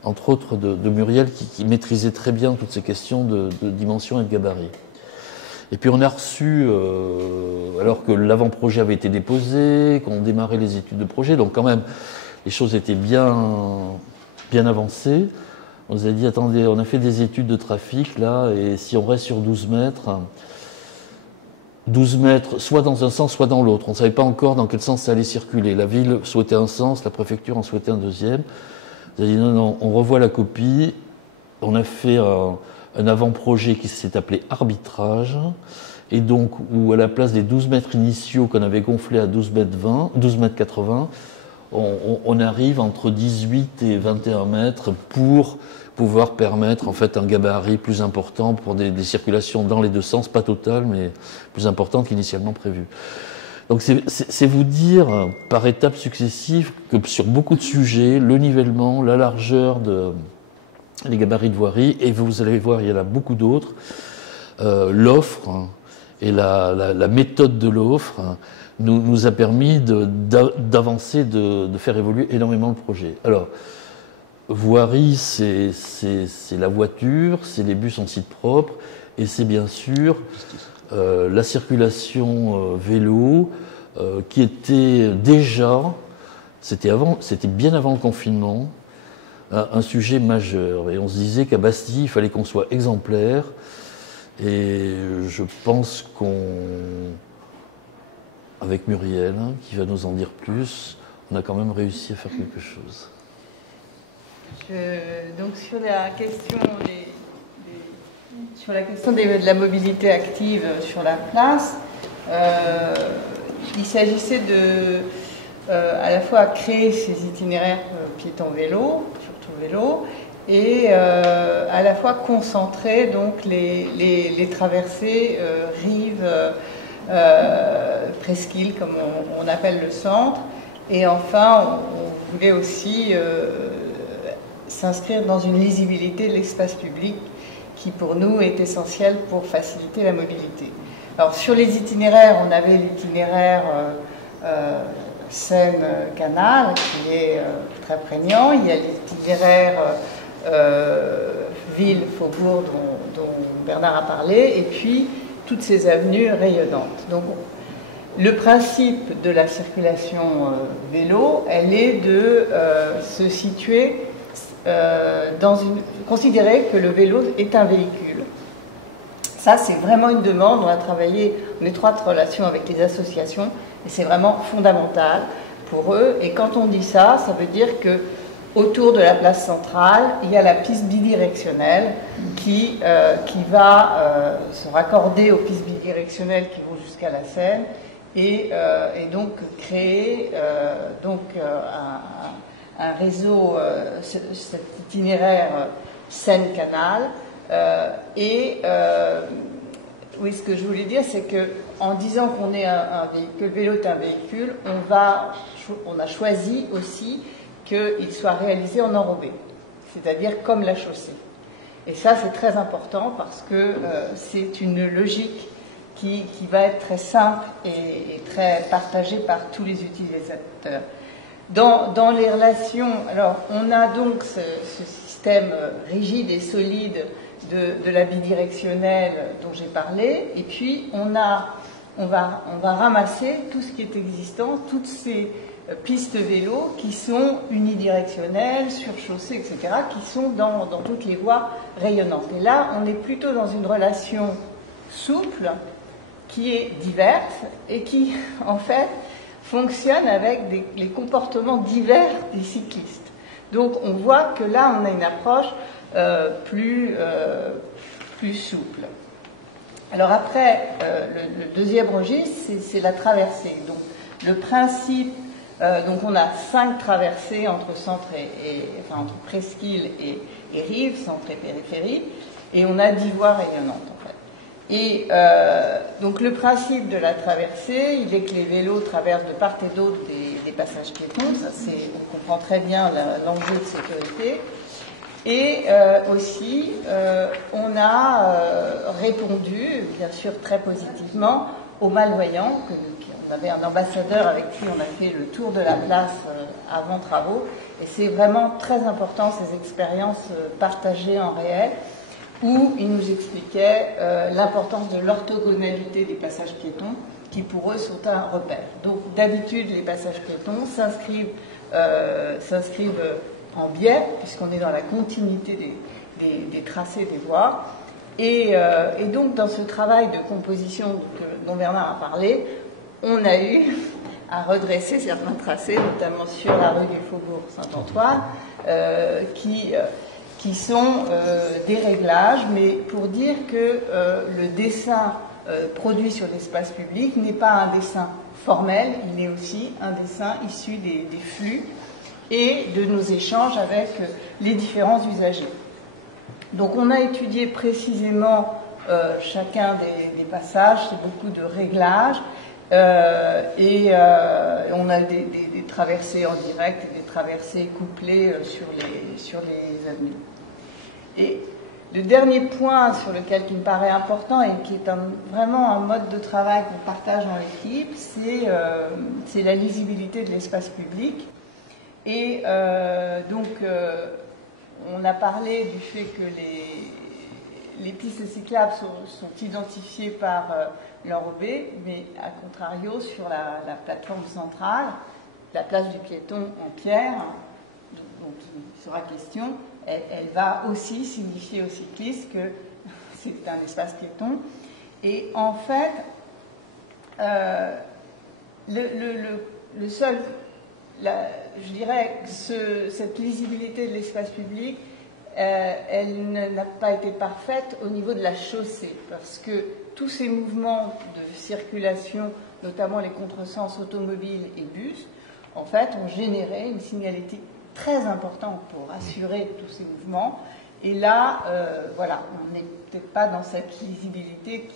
entre autres de Muriel, qui maîtrisait très bien toutes ces questions de dimension et de gabarit. Et puis on a reçu, alors que l'avant-projet avait été déposé, qu'on démarrait les études de projet, donc quand même les choses étaient bien avancées. On nous a dit, attendez, on a fait des études de trafic là, et si on reste sur 12 mètres, soit dans un sens, soit dans l'autre. On ne savait pas encore dans quel sens ça allait circuler. La ville souhaitait un sens, la préfecture en souhaitait un deuxième. On a dit, non, on revoit la copie. On a fait un avant-projet qui s'est appelé arbitrage, et donc où à la place des 12 mètres initiaux qu'on avait gonflés à 12 mètres 80, on arrive entre 18 et 21 mètres pour pouvoir permettre en fait un gabarit plus important pour des circulations dans les deux sens, pas totales, mais plus importantes qu'initialement prévues. Donc c'est vous dire par étapes successives que sur beaucoup de sujets, le nivellement, la largeur les gabarits de voirie, et vous allez voir, il y en a beaucoup d'autres, l'offre et la méthode de l'offre nous a permis d'avancer, de faire évoluer énormément le projet. Alors, voirie, c'est la voiture, c'est les bus en site propre, et c'est bien sûr la circulation vélo, qui était déjà, c'était bien avant le confinement, un sujet majeur. Et on se disait qu'à Bastille, il fallait qu'on soit exemplaire. Et je pense avec Muriel, qui va nous en dire plus, on a quand même réussi à faire quelque chose. Donc sur la question de la mobilité active sur la place, il s'agissait à la fois créer ces itinéraires piétons-vélo, surtout vélo, et à la fois concentrer donc les traversées rive, presqu'île comme on appelle le centre, et enfin on voulait aussi s'inscrire dans une lisibilité de l'espace public qui pour nous est essentielle pour faciliter la mobilité. Alors sur les itinéraires, on avait l'itinéraire Seine-Canal qui est très prégnant, il y a l'itinéraire ville-faubourg dont Bernard a parlé, et puis toutes ces avenues rayonnantes. Donc le principe de la circulation vélo, elle est de se situer considérer que le vélo est un véhicule. Ça, c'est vraiment une demande. On a travaillé en étroite relation avec les associations et c'est vraiment fondamental pour eux. Et quand on dit ça, ça veut dire que autour de la place centrale, il y a la piste bidirectionnelle qui va se raccorder aux pistes bidirectionnelles qui vont jusqu'à la Seine et donc créer un réseau, cet itinéraire Seine-Canal. Oui, ce que je voulais dire, c'est que en disant qu'on est que le vélo est un véhicule, on a choisi aussi qu'il soit réalisé en enrobé, c'est-à-dire comme la chaussée. Et ça, c'est très important parce que c'est une logique qui va être très simple et très partagée par tous les utilisateurs. Dans les relations, alors on a donc ce système rigide et solide de la bidirectionnelle dont j'ai parlé, et puis on va ramasser tout ce qui est existant, toutes ces pistes vélo qui sont unidirectionnelles, surchaussées, etc., qui sont dans toutes les voies rayonnantes. Et là, on est plutôt dans une relation souple qui est diverse et qui, en fait, fonctionne avec les comportements divers des cyclistes. Donc on voit que là on a une approche plus souple. Alors après, le deuxième registre, c'est la traversée. Donc le principe, donc on a 5 traversées entre centre entre presqu'île et rive, centre et périphérie, et on a 10 voies rayonnantes en fait. Et donc le principe de la traversée, il est que les vélos traversent de part et d'autre des passages piétons, ça on comprend très bien l'enjeu de sécurité. Et aussi, on a répondu, bien sûr très positivement, aux malvoyants. On avait un ambassadeur avec qui on a fait le tour de la place avant travaux. Et c'est vraiment très important, ces expériences partagées en réel, où il nous expliquait l'importance de l'orthogonalité des passages piétons, qui pour eux sont un repère. Donc d'habitude, les passages piétons s'inscrivent en biais, puisqu'on est dans la continuité des tracés des voies. Et donc dans ce travail de composition dont Bernard a parlé, on a eu à redresser certains tracés, notamment sur la rue du Faubourg Saint-Antoine, qui sont des réglages, mais pour dire que le dessin produit sur l'espace public n'est pas un dessin formel, il est aussi un dessin issu des flux et de nos échanges avec les différents usagers. Donc on a étudié précisément chacun des passages, c'est beaucoup de réglages, et on a des traversées en direct et des traversées couplées sur les avenues. Et le dernier point sur lequel qui me paraît important et qui est vraiment un mode de travail qu'on partage dans l'équipe, c'est la lisibilité de l'espace public. Et donc, on a parlé du fait que les pistes cyclables sont identifiées par l'enrobé, mais à contrario, sur la plateforme centrale, la place du piéton en pierre, dont il sera question, elle va aussi signifier aux cyclistes que c'est un espace piéton. Et en fait, le seul, je dirais que cette lisibilité de l'espace public, elle n'a pas été parfaite au niveau de la chaussée, parce que tous ces mouvements de circulation, notamment les contresens automobiles et bus, en fait, ont généré une signalétique très importante pour assurer tous ces mouvements. Et là, voilà, on n'est peut-être pas dans cette lisibilité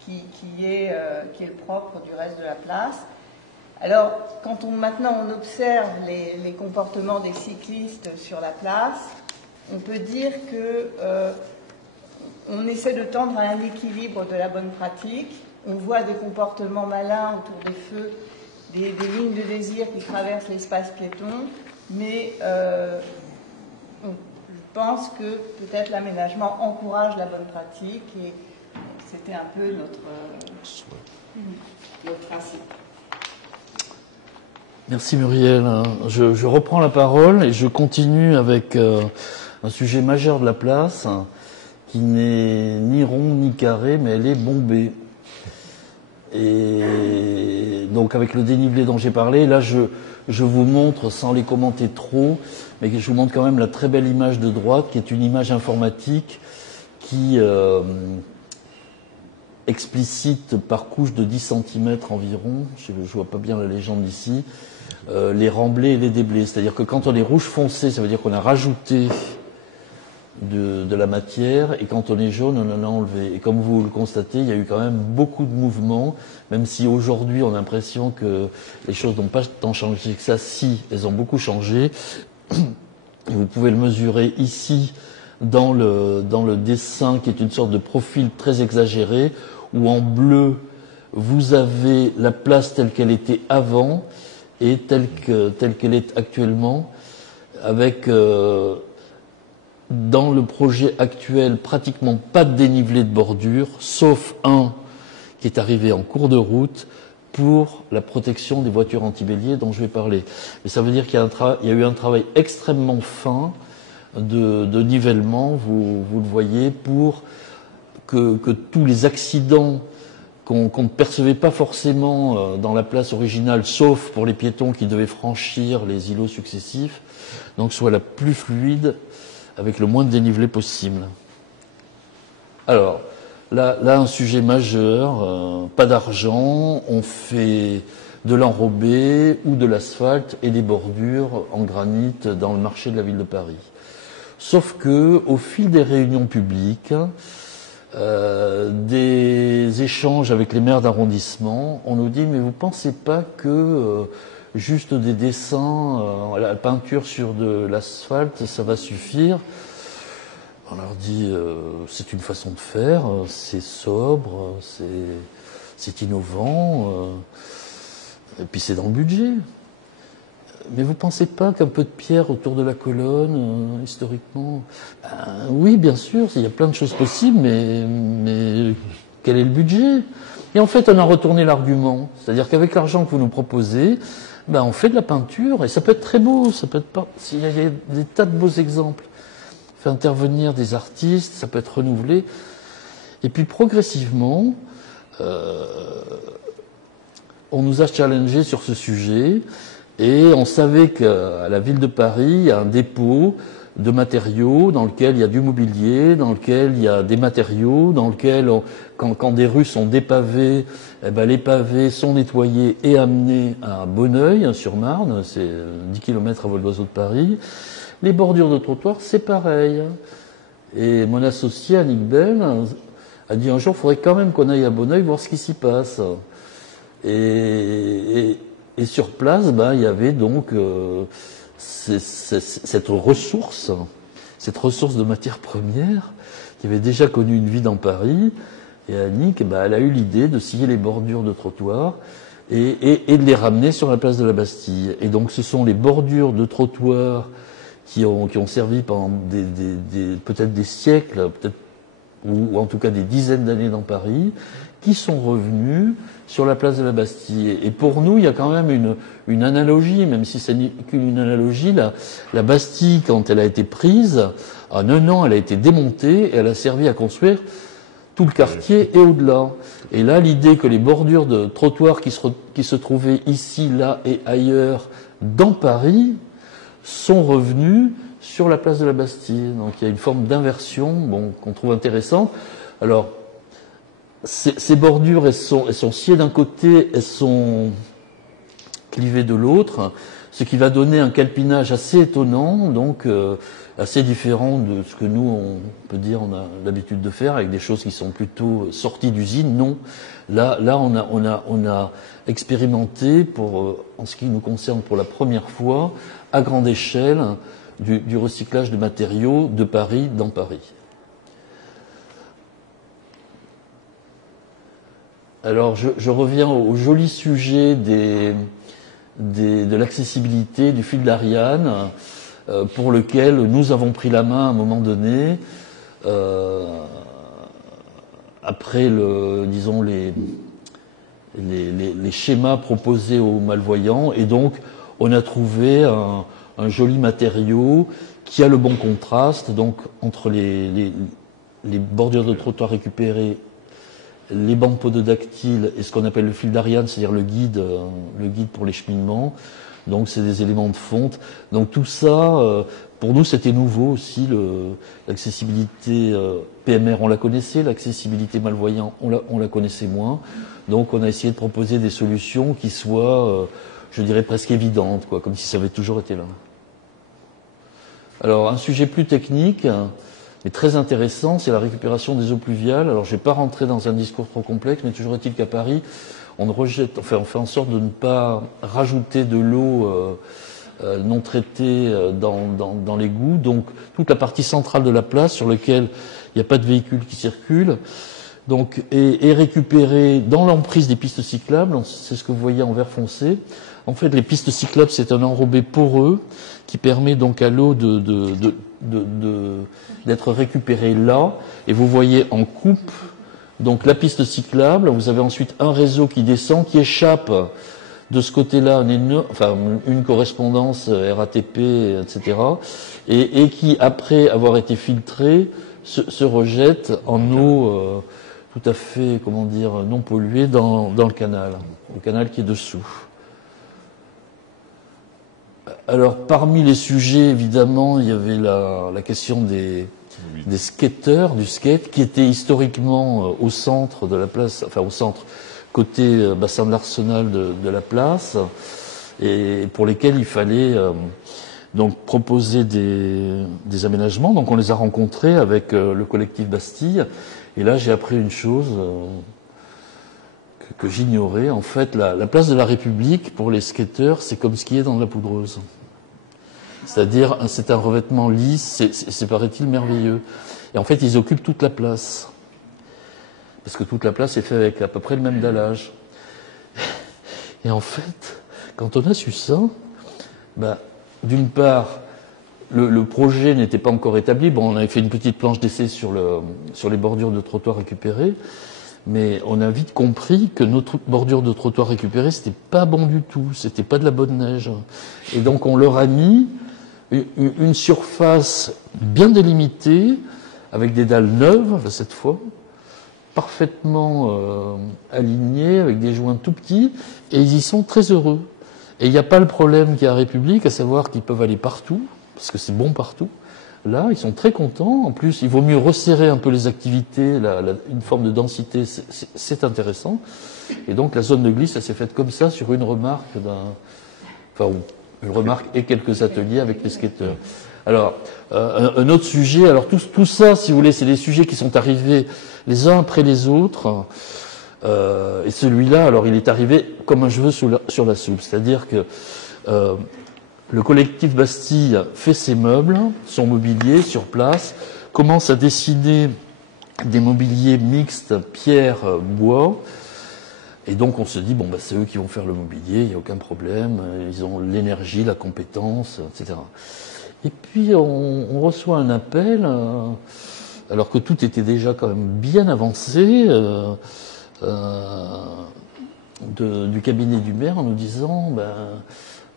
qui est le propre du reste de la place. Alors, quand maintenant on observe les comportements des cyclistes sur la place, on peut dire que on essaie de tendre à un équilibre de la bonne pratique. On voit des comportements malins autour des feux, des lignes de désir qui traversent l'espace piéton, mais je pense que peut-être l'aménagement encourage la bonne pratique et c'était un peu notre principe. Merci Muriel. Je reprends la parole et je continue avec un sujet majeur de la place qui n'est ni rond ni carré, mais elle est bombée. Et donc avec le dénivelé dont j'ai parlé, là je vous montre, sans les commenter trop, mais je vous montre quand même la très belle image de droite, qui est une image informatique qui explicite par couche de 10 cm environ, je vois pas bien la légende ici, les remblais et les déblais. C'est-à-dire que quand on est rouge foncé, ça veut dire qu'on a rajouté de la matière, et quand on est jaune, on en a enlevé. Et comme vous le constatez, il y a eu quand même beaucoup de mouvements, même si aujourd'hui on a l'impression que les choses n'ont pas tant changé que ça. Si, elles ont beaucoup changé. Vous pouvez le mesurer ici dans le dessin, qui est une sorte de profil très exagéré, où en bleu vous avez la place telle qu'elle était avant et telle qu'elle est actuellement, avec dans le projet actuel pratiquement pas de dénivelé de bordure, sauf un qui est arrivé en cours de route pour la protection des voitures antibéliers dont je vais parler. Mais ça veut dire qu'il y a eu un travail extrêmement fin de nivellement, vous le voyez, pour que tous les accidents qu'on ne percevait pas forcément dans la place originale, sauf pour les piétons qui devaient franchir les îlots successifs, donc soient la plus fluide, avec le moins de dénivelé possible. Alors, là un sujet majeur, pas d'argent, on fait de l'enrobé ou de l'asphalte et des bordures en granit dans le marché de la ville de Paris. Sauf que, au fil des réunions publiques, des échanges avec les maires d'arrondissement, on nous dit, mais vous pensez pas que juste des dessins, la peinture sur de l'asphalte, ça va suffire? On leur dit, c'est une façon de faire, c'est sobre, c'est innovant, et puis c'est dans le budget. Mais vous ne pensez pas qu'un peu de pierre autour de la colonne, historiquement, oui, bien sûr, il y a plein de choses possibles, mais quel est le budget? Et en fait, on a retourné l'argument. C'est-à-dire qu'avec l'argent que vous nous proposez, on fait de la peinture, et ça peut être très beau, ça peut être pas. Il y a des tas de beaux exemples. On fait intervenir des artistes, ça peut être renouvelé. Et puis progressivement, on nous a challengé sur ce sujet. Et on savait qu'à la ville de Paris, il y a un dépôt de matériaux dans lequel il y a du mobilier, dans lequel il y a des matériaux, dans lequel, quand des rues sont dépavées, les pavés sont nettoyés et amenés à Bonneuil-sur-Marne, c'est 10 km à vol d'oiseau de Paris. Les bordures de trottoir, c'est pareil. Et mon associé, Annick Bell, a dit un jour, il faudrait quand même qu'on aille à Bonneuil voir ce qui s'y passe. Et sur place, il y avait donc cette ressource de matières premières qui avait déjà connu une vie dans Paris. Et Annick, elle a eu l'idée de scier les bordures de trottoirs et de les ramener sur la place de la Bastille. Et donc ce sont les bordures de trottoirs qui ont servi pendant peut-être des siècles, ou en tout cas des dizaines d'années dans Paris, qui sont revenus sur la place de la Bastille. Et pour nous, il y a quand même une analogie, même si c'est qu'une analogie. La Bastille, quand elle a été prise, en un an, elle a été démontée et elle a servi à construire tout le quartier et au-delà. Et là, l'idée que les bordures de trottoirs qui se trouvaient ici, là et ailleurs dans Paris sont revenues sur la place de la Bastille. Donc il y a une forme d'inversion qu'on trouve intéressante. Alors, ces bordures, elles sont sciées d'un côté, elles sont clivées de l'autre, ce qui va donner un calpinage assez étonnant, donc assez différent de ce que nous, on peut dire, on a l'habitude de faire, avec des choses qui sont plutôt sorties d'usine. Non, là, on a expérimenté, en ce qui nous concerne pour la première fois, à grande échelle, du recyclage de matériaux de Paris dans Paris. Alors, je reviens au joli sujet de l'accessibilité du fil d'Ariane, pour lequel nous avons pris la main à un moment donné, après les schémas proposés aux malvoyants, et donc on a trouvé un joli matériau qui a le bon contraste, donc entre les bordures de trottoir récupérées, les bancs pododactyles et ce qu'on appelle le fil d'Ariane, c'est-à-dire le guide pour les cheminements. Donc c'est des éléments de fonte. Donc tout ça, pour nous, c'était nouveau aussi. L'accessibilité PMR, on la connaissait. L'accessibilité malvoyant, on la connaissait moins. Donc on a essayé de proposer des solutions qui soient, je dirais, presque évidentes, comme si ça avait toujours été là. Alors un sujet plus technique, mais très intéressant, c'est la récupération des eaux pluviales. Alors je ne vais pas rentrer dans un discours trop complexe, mais toujours est-il qu'à Paris, on fait en sorte de ne pas rajouter de l'eau non traitée dans l'égout. Donc toute la partie centrale de la place sur laquelle il n'y a pas de véhicules qui circulent, donc est récupérée dans l'emprise des pistes cyclables. C'est ce que vous voyez en vert foncé. En fait, les pistes cyclables, c'est un enrobé poreux qui permet donc à l'eau d'être récupérée là. Et vous voyez en coupe donc la piste cyclable. Vous avez ensuite un réseau qui descend, qui échappe de ce côté-là une correspondance RATP, etc. Et qui, après avoir été filtrée, se rejette en eau tout à fait, non polluée dans le canal qui est dessous. Alors, parmi les sujets, évidemment, il y avait la question des skateurs, du skate, qui était historiquement au centre de la place, au centre, côté bassin de l'Arsenal de la place, et pour lesquels il fallait donc proposer des aménagements. Donc on les a rencontrés avec le collectif Bastille, et là j'ai appris une chose que j'ignorais. En fait, la place de la République, pour les skateurs, c'est comme skier dans de la poudreuse. C'est-à-dire, c'est un revêtement lisse, c'est paraît-il merveilleux. Et en fait, ils occupent toute la place. parce que toute la place est faite avec à peu près le même dallage. Et en fait, quand on a su ça, bah, d'une part, le projet n'était pas encore établi. Bon, on avait fait une petite planche d'essai sur les bordures de trottoirs récupérées, mais on a vite compris que notre bordure de trottoir récupérée, c'était pas bon du tout, c'était pas de la bonne neige. Et donc on leur a mis une surface bien délimitée, avec des dalles neuves, cette fois, parfaitement alignées, avec des joints tout petits, et ils y sont très heureux. Et il n'y a pas le problème qu'il y a à République, à savoir qu'ils peuvent aller partout, parce que c'est bon partout. Là, ils sont très contents. En plus, il vaut mieux resserrer un peu les activités, une forme de densité, c'est intéressant. Et donc, la zone de glisse, elle s'est faite comme ça, sur une remarque une remarque et quelques ateliers avec les skateurs. Alors, un autre sujet, alors tout ça, si vous voulez, c'est des sujets qui sont arrivés les uns après les autres. Et celui-là, alors, il est arrivé comme un cheveu sur la soupe. C'est-à-dire que le collectif Bastille fait ses meubles, son mobilier sur place, commence à dessiner des mobiliers mixtes pierre-bois. Et donc on se dit, bon, bah, c'est eux qui vont faire le mobilier, il n'y a aucun problème, ils ont l'énergie, la compétence, etc. Et puis on reçoit un appel, alors que tout était déjà quand même bien avancé, du cabinet du maire en nous disant, ben,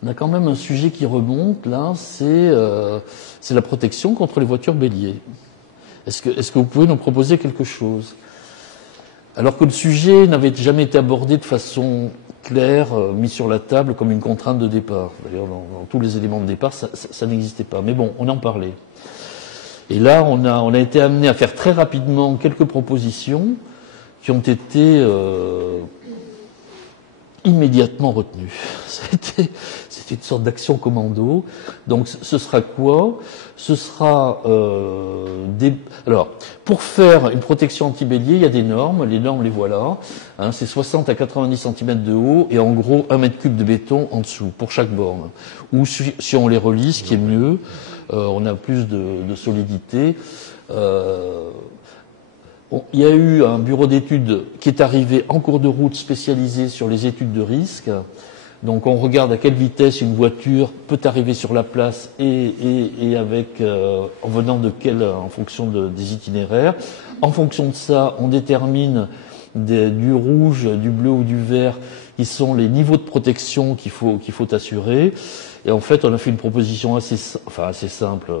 on a quand même un sujet qui remonte, là, c'est la protection contre les voitures béliers. Est-ce que vous pouvez nous proposer quelque chose ? Alors que le sujet n'avait jamais été abordé de façon claire, mis sur la table comme une contrainte de départ. D'ailleurs, dans tous les éléments de départ, ça n'existait pas. Mais bon, on en parlait. Et là, on a été amené à faire très rapidement quelques propositions qui ont été immédiatement retenues. C'était une sorte d'action commando. Donc, ce sera quoi ? Ce sera alors, pour faire une protection anti-bélier, il y a des normes. Les normes, les voilà. Hein, c'est 60 à 90 cm de haut et en gros 1 mètre cube de béton en dessous pour chaque borne. Ou si on les relie, ce qui est mieux, on a plus de solidité. Il y a eu un bureau d'études qui est arrivé en cours de route spécialisé sur les études de risque. Donc on regarde à quelle vitesse une voiture peut arriver sur la place et avec en venant de quelle, en fonction des itinéraires. En fonction de ça, on détermine du rouge, du bleu ou du vert qui sont les niveaux de protection qu'il faut assurer. Et en fait, on a fait une proposition assez simple,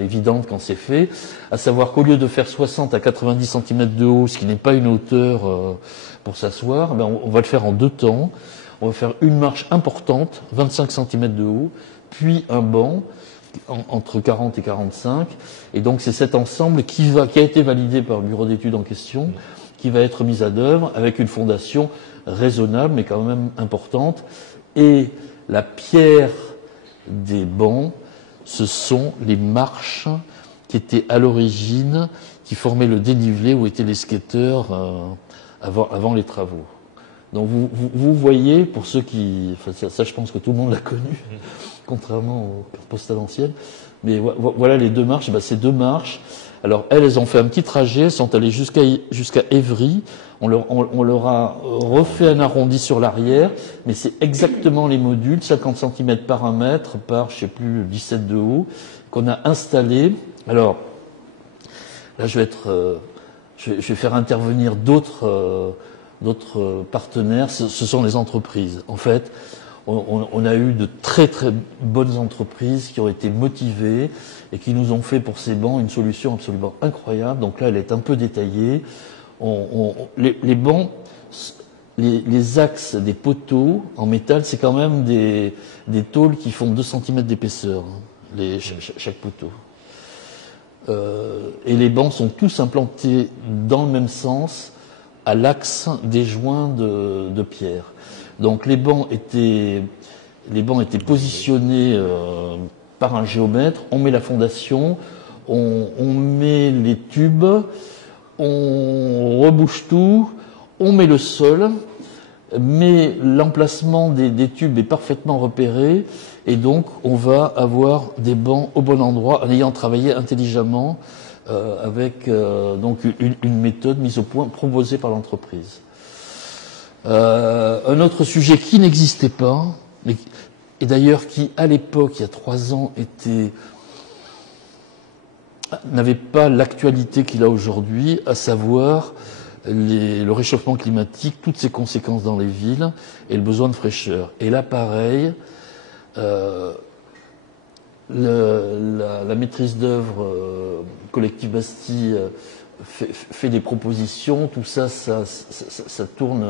évidente quand c'est fait, à savoir qu'au lieu de faire 60 à 90 cm de haut, ce qui n'est pas une hauteur pour s'asseoir, ben on va le faire en 2 temps. On va faire une marche importante, 25 cm de haut, puis un banc entre 40 et 45. Et donc c'est cet ensemble qui a été validé par le bureau d'études en question, qui va être mis à œuvre avec une fondation raisonnable, mais quand même importante. Et la pierre des bancs, ce sont les marches qui étaient à l'origine, qui formaient le dénivelé où étaient les skateurs avant les travaux. Donc vous voyez, pour ceux qui... Enfin, ça je pense que tout le monde l'a connu, contrairement aux cartes postales anciennes. Mais voilà les 2 marches. Ben, ces 2 marches, alors elles ont fait un petit trajet, elles sont allées jusqu'à Évry. On leur a refait un arrondi sur l'arrière, mais c'est exactement les modules, 50 cm par 1 mètre, par, je sais plus, 17 de haut, qu'on a installés. Alors, là je vais faire intervenir d'autres partenaires, ce sont les entreprises. En fait, on a eu de très très bonnes entreprises qui ont été motivées et qui nous ont fait pour ces bancs une solution absolument incroyable. Donc là, elle est un peu détaillée. Les bancs, les axes des poteaux en métal, c'est quand même des tôles qui font 2 cm d'épaisseur, chaque poteau. Et les bancs sont tous implantés dans le même sens, à l'axe des joints de pierre. Donc les bancs étaient positionnés par un géomètre, on met la fondation, on met les tubes, on rebouche tout, on met le sol, mais l'emplacement des tubes est parfaitement repéré et donc on va avoir des bancs au bon endroit en ayant travaillé intelligemment avec donc une méthode mise au point proposée par l'entreprise. Un autre sujet qui n'existait pas, et d'ailleurs qui à l'époque, il y a 3 ans, n'avait pas l'actualité qu'il a aujourd'hui, à savoir le réchauffement climatique, toutes ses conséquences dans les villes et le besoin de fraîcheur. Et là, pareil, la maîtrise d'œuvre collective Bastille fait des propositions, tout ça, ça tourne.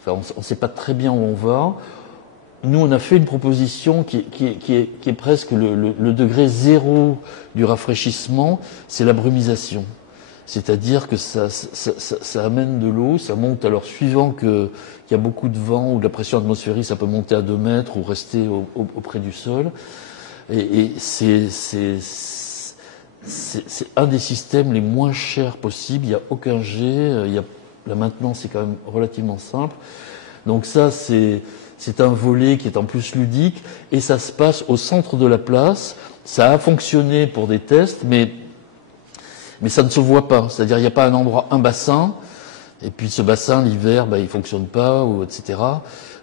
Enfin, on ne sait pas très bien où on va. Nous, on a fait une proposition qui est presque le degré zéro du rafraîchissement, c'est la brumisation. C'est-à-dire que ça amène de l'eau, ça monte. Alors, suivant qu'il y a beaucoup de vent ou de la pression atmosphérique, ça peut monter à 2 mètres ou rester auprès du sol. Et c'est un des systèmes les moins chers possibles. Il n'y a aucun jet. La maintenance est quand même relativement simple. Donc ça, c'est un volet qui est en plus ludique et ça se passe au centre de la place. Ça a fonctionné pour des tests, mais ça ne se voit pas. C'est-à-dire, il n'y a pas un bassin, et puis ce bassin, l'hiver, il fonctionne pas, ou etc.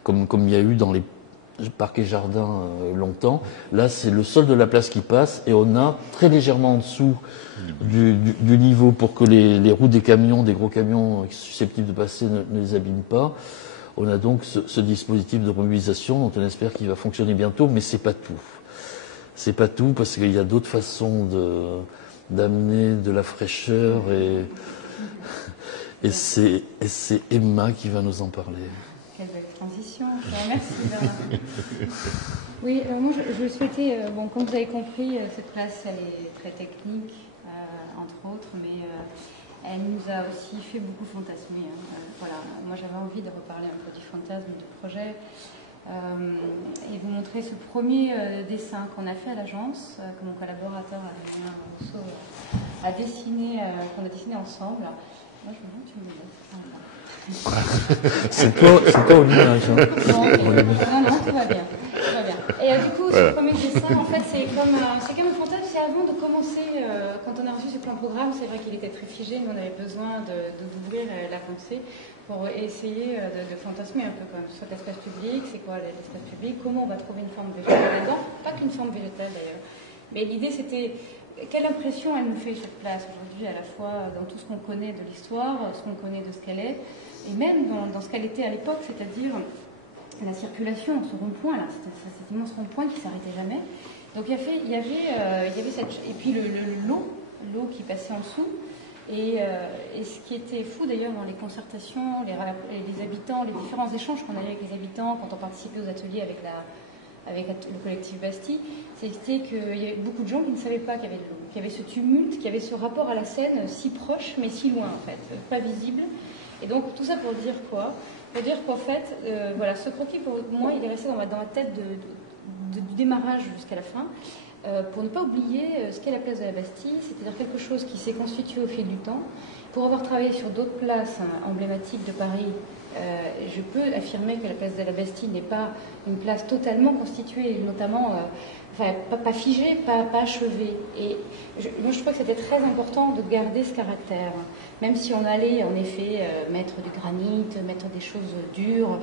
Comme il y a eu dans les parcs et jardins longtemps. Là, c'est le sol de la place qui passe, et on a très légèrement en dessous du niveau pour que les roues des camions, des gros camions susceptibles de passer ne les abîment pas. On a donc ce dispositif de mobilisation dont on espère qu'il va fonctionner bientôt, mais c'est pas tout. C'est pas tout parce qu'il y a d'autres façons d'amener de la fraîcheur et c'est Emma qui va nous en parler. Quelle belle transition. Merci. Oui, moi je souhaitais, comme vous avez compris, cette classe elle est très technique, entre autres, mais elle nous a aussi fait beaucoup fantasmer. Voilà, moi j'avais envie de reparler un peu du fantasme du projet et vous montrer ce premier dessin qu'on a fait à l'agence, que mon collaborateur Adrien Rousseau a dessiné, qu'on a dessiné ensemble. Moi je me demande, tu me le c'est pas au l'image. Non, tout va bien. Et du coup, ce premier dessin, en fait, c'est comme un fantasme. C'est avant de commencer, quand on a reçu ce plan programme, c'est vrai qu'il était très figé, mais on avait besoin d'ouvrir la pensée pour essayer de fantasmer un peu comme soit l'espace public, c'est quoi l'espace public, comment on va trouver une forme végétale dedans, pas qu'une forme végétale d'ailleurs. Mais l'idée c'était quelle impression elle nous fait cette place aujourd'hui, à la fois dans tout ce qu'on connaît de l'histoire, ce qu'on connaît de ce qu'elle est, et même dans ce qu'elle était à l'époque, c'est-à-dire la circulation, ce rond-point là, cet immense rond-point qui s'arrêtait jamais. Donc il y avait cette, et puis l'eau qui passait en dessous. Et ce qui était fou d'ailleurs dans les concertations, les habitants, les différents échanges qu'on avait avec les habitants quand on participait aux ateliers avec le collectif Bastille, c'était qu'il y avait beaucoup de gens qui ne savaient pas qu'il y avait de l'eau, qu'il y avait ce tumulte, qu'il y avait ce rapport à la Seine si proche mais si loin en fait, pas visible. Et donc tout ça pour dire quoi? Pour dire qu'en fait, voilà, ce croquis pour moi il est resté dans ma tête du démarrage jusqu'à la fin. Pour ne pas oublier ce qu'est la place de la Bastille, c'est-à-dire quelque chose qui s'est constitué au fil du temps. Pour avoir travaillé sur d'autres places emblématiques de Paris, je peux affirmer que la place de la Bastille n'est pas une place totalement constituée, notamment pas figée, pas achevée. Et moi je crois que c'était très important de garder ce caractère, même si on allait en effet mettre du granit, mettre des choses dures,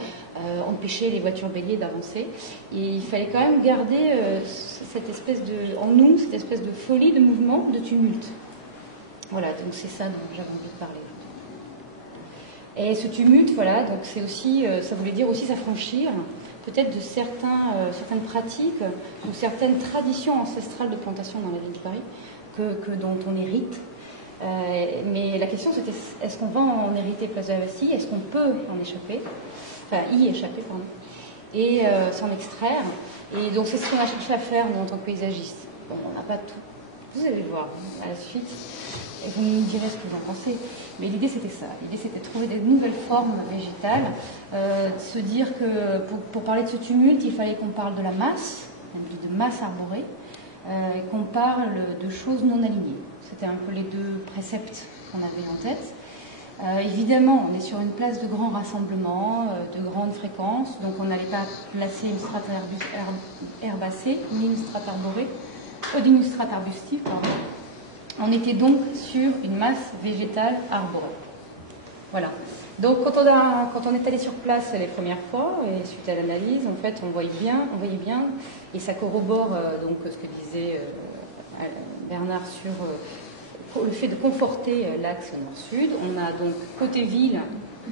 empêcher les voitures béliers d'avancer. Et il fallait quand même garder cette espèce de folie, de mouvement, de tumulte. Voilà, donc c'est ça dont j'avais envie de parler. Et ce tumulte, voilà, donc c'est aussi, ça voulait dire aussi s'affranchir peut-être de certaines pratiques ou certaines traditions ancestrales de plantation dans la ville de Paris dont on hérite. Mais la question c'était, est-ce qu'on va en hériter place de la Bastille? Est-ce qu'on peut en échapper? Enfin, y échapper, pardon. Et s'en extraire. Et donc c'est ce qu'on a cherché à faire nous en tant que paysagistes. Bon, on n'a pas tout. Vous allez le voir à la suite. Et vous me direz ce que vous en pensez. Mais l'idée c'était ça. L'idée c'était de trouver des nouvelles formes végétales, de se dire que pour parler de ce tumulte, il fallait qu'on parle de la masse, de masse arborée, et qu'on parle de choses non alignées. C'était un peu les deux préceptes qu'on avait en tête. Évidemment, on est sur une place de grand rassemblement, de grande fréquence, donc on n'allait pas placer une strate herbacée, ni une strate arborée, ni une strate arbustive, pardon. On était donc sur une masse végétale arborée. Voilà. Donc quand on est allé sur place les premières fois, et suite à l'analyse, en fait, on voyait bien, et ça corrobore donc ce que disait Bernard sur le fait de conforter l'axe nord-sud. On a donc côté ville,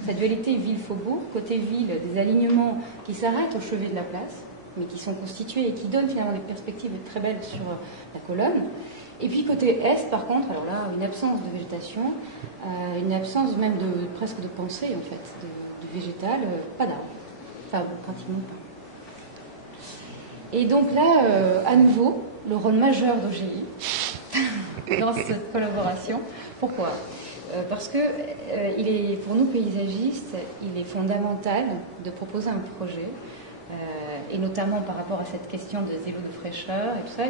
cette dualité ville-faubourg, côté ville, des alignements qui s'arrêtent au chevet de la place, mais qui sont constitués et qui donnent finalement des perspectives très belles sur la colonne. Et puis côté est, par contre, alors là, une absence de végétation, une absence même presque de pensée, en fait, de végétal, pas d'arbre. Enfin, pratiquement pas. Et donc là, à nouveau, le rôle majeur d'OGI dans cette collaboration. Pourquoi ? Parce que pour nous paysagiste, il est fondamental de proposer un projet, et notamment par rapport à cette question de zéro de fraîcheur et tout ça,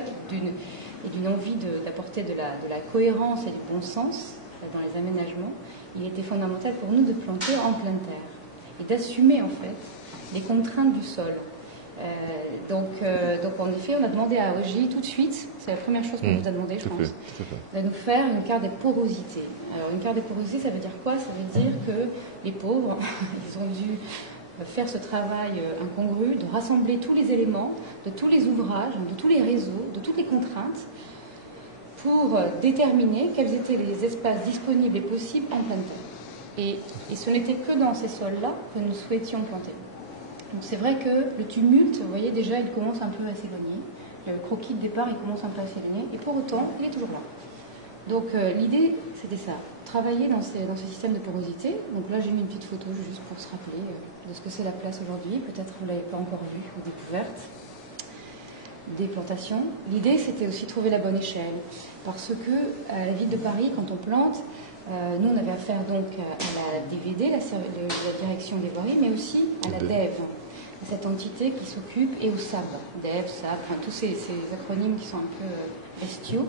et d'une envie d'apporter de la cohérence et du bon sens dans les aménagements. Il était fondamental pour nous de planter en pleine terre et d'assumer en fait les contraintes du sol. Donc en effet, on a demandé à OGI tout de suite, c'est la première chose qu'on nous a demandé, je pense, de nous faire une carte des porosités. Alors une carte des porosités, ça veut dire quoi ? Ça veut dire que les pauvres, ils ont dû faire ce travail incongru, de rassembler tous les éléments, de tous les ouvrages, de tous les réseaux, de toutes les contraintes, pour déterminer quels étaient les espaces disponibles et possibles en pleine terre. Et ce n'était que dans ces sols-là que nous souhaitions planter. Donc c'est vrai que le tumulte, vous voyez déjà, il commence un peu à s'éloigner. Le croquis de départ, il commence un peu à s'éloigner. Et pour autant, il est toujours là. Donc l'idée, c'était ça. Travailler dans ce système de porosité. Donc là, j'ai mis une petite photo juste pour se rappeler de ce que c'est la place aujourd'hui. Peut-être que vous ne l'avez pas encore vue ou découverte. Des plantations. L'idée, c'était aussi de trouver la bonne échelle. Parce que à la ville de Paris, quand on plante, nous, on avait affaire donc à la DVD, la direction des voiries, mais aussi à la DEV, à cette entité qui s'occupe, et au SAB. DEV, SAB, enfin, tous ces acronymes qui sont un peu bestiaux.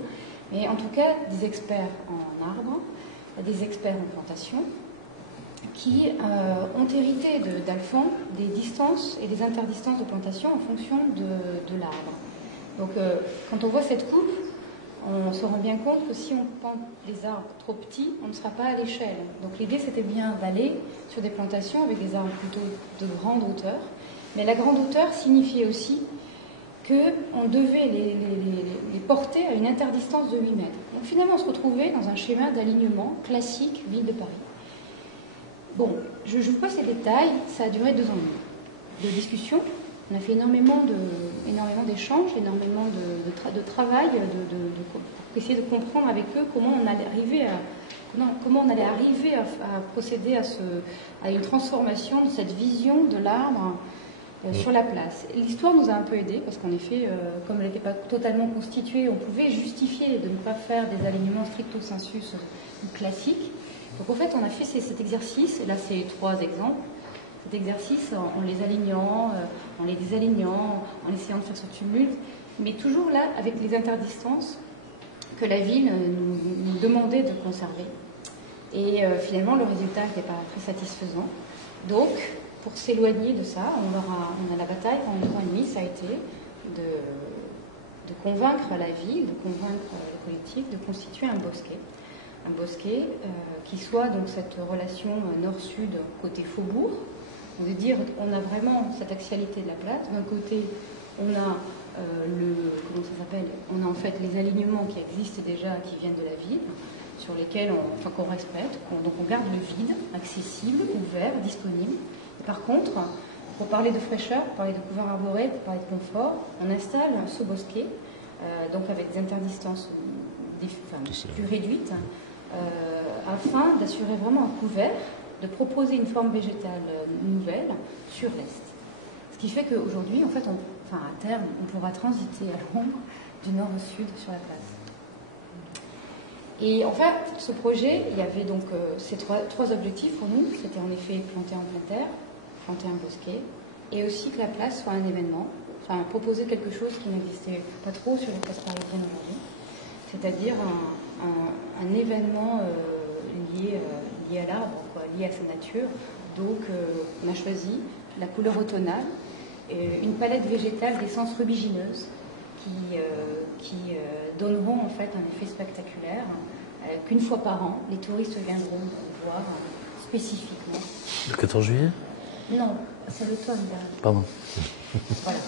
Mais en tout cas, des experts en arbres, des experts en plantation, qui ont hérité d'Alphand des distances et des interdistances de plantation en fonction de l'arbre. Donc, quand on voit cette coupe, on se rend bien compte que si on plante des arbres trop petits, on ne sera pas à l'échelle. Donc l'idée, c'était bien d'aller sur des plantations avec des arbres plutôt de grande hauteur. Mais la grande hauteur signifiait aussi qu'on devait les porter à une interdistance de 8 mètres. Donc finalement, on se retrouvait dans un schéma d'alignement classique ville de Paris. Bon, je vous passe les détails, ça a duré 2 ans et demi de discussion. On a fait énormément d'échanges, énormément de travail, pour essayer de comprendre avec eux comment on allait arriver à procéder à une transformation de cette vision de l'arbre sur la place. L'histoire nous a un peu aidés parce qu'en effet, comme elle n'était pas totalement constituée, on pouvait justifier de ne pas faire des alignements stricto sensus classiques. Donc en fait, on a fait cet exercice, et là c'est 3 exemples. Cet exercice en les alignant, en les désalignant, en essayant de faire ce tumulte, mais toujours là avec les interdistances que la ville nous demandait de conserver. Et finalement, le résultat n'était pas très satisfaisant. Donc, pour s'éloigner de ça, on a la bataille pendant 2 ans et demi, ça a été de convaincre la ville, de convaincre le collectif, de constituer un bosquet. Un bosquet qui soit donc cette relation nord-sud côté faubourg. De dire, on a vraiment cette axialité de la place. D'un côté, on a on a en fait les alignements qui existent déjà, qui viennent de la ville, sur lesquels qu'on respecte. Donc on garde le vide, accessible, ouvert, disponible. Et par contre, pour parler de fraîcheur, pour parler de couvert arboré, pour parler de confort, on installe ce bosquet, donc avec des interdistances plus réduites, afin d'assurer vraiment un couvert, de proposer une forme végétale nouvelle sur l'est. Ce qui fait qu'aujourd'hui, en fait, à terme, on pourra transiter à l'ombre du nord au sud sur la place. Et en fait, ce projet, il y avait donc ces trois objectifs pour nous. C'était en effet planter en pleine terre, planter un bosquet, et aussi que la place soit un événement, proposer quelque chose qui n'existait pas trop sur la place parisienne aujourd'hui, c'est-à-dire un événement lié à l'arbre, lié à sa nature. Donc on a choisi la couleur automnale, une palette végétale d'essences rubigineuses qui donneront en fait un effet spectaculaire qu'une fois par an, les touristes viendront voir spécifiquement. Le 14 juillet? Non, c'est l'automne. Pardon. Voilà,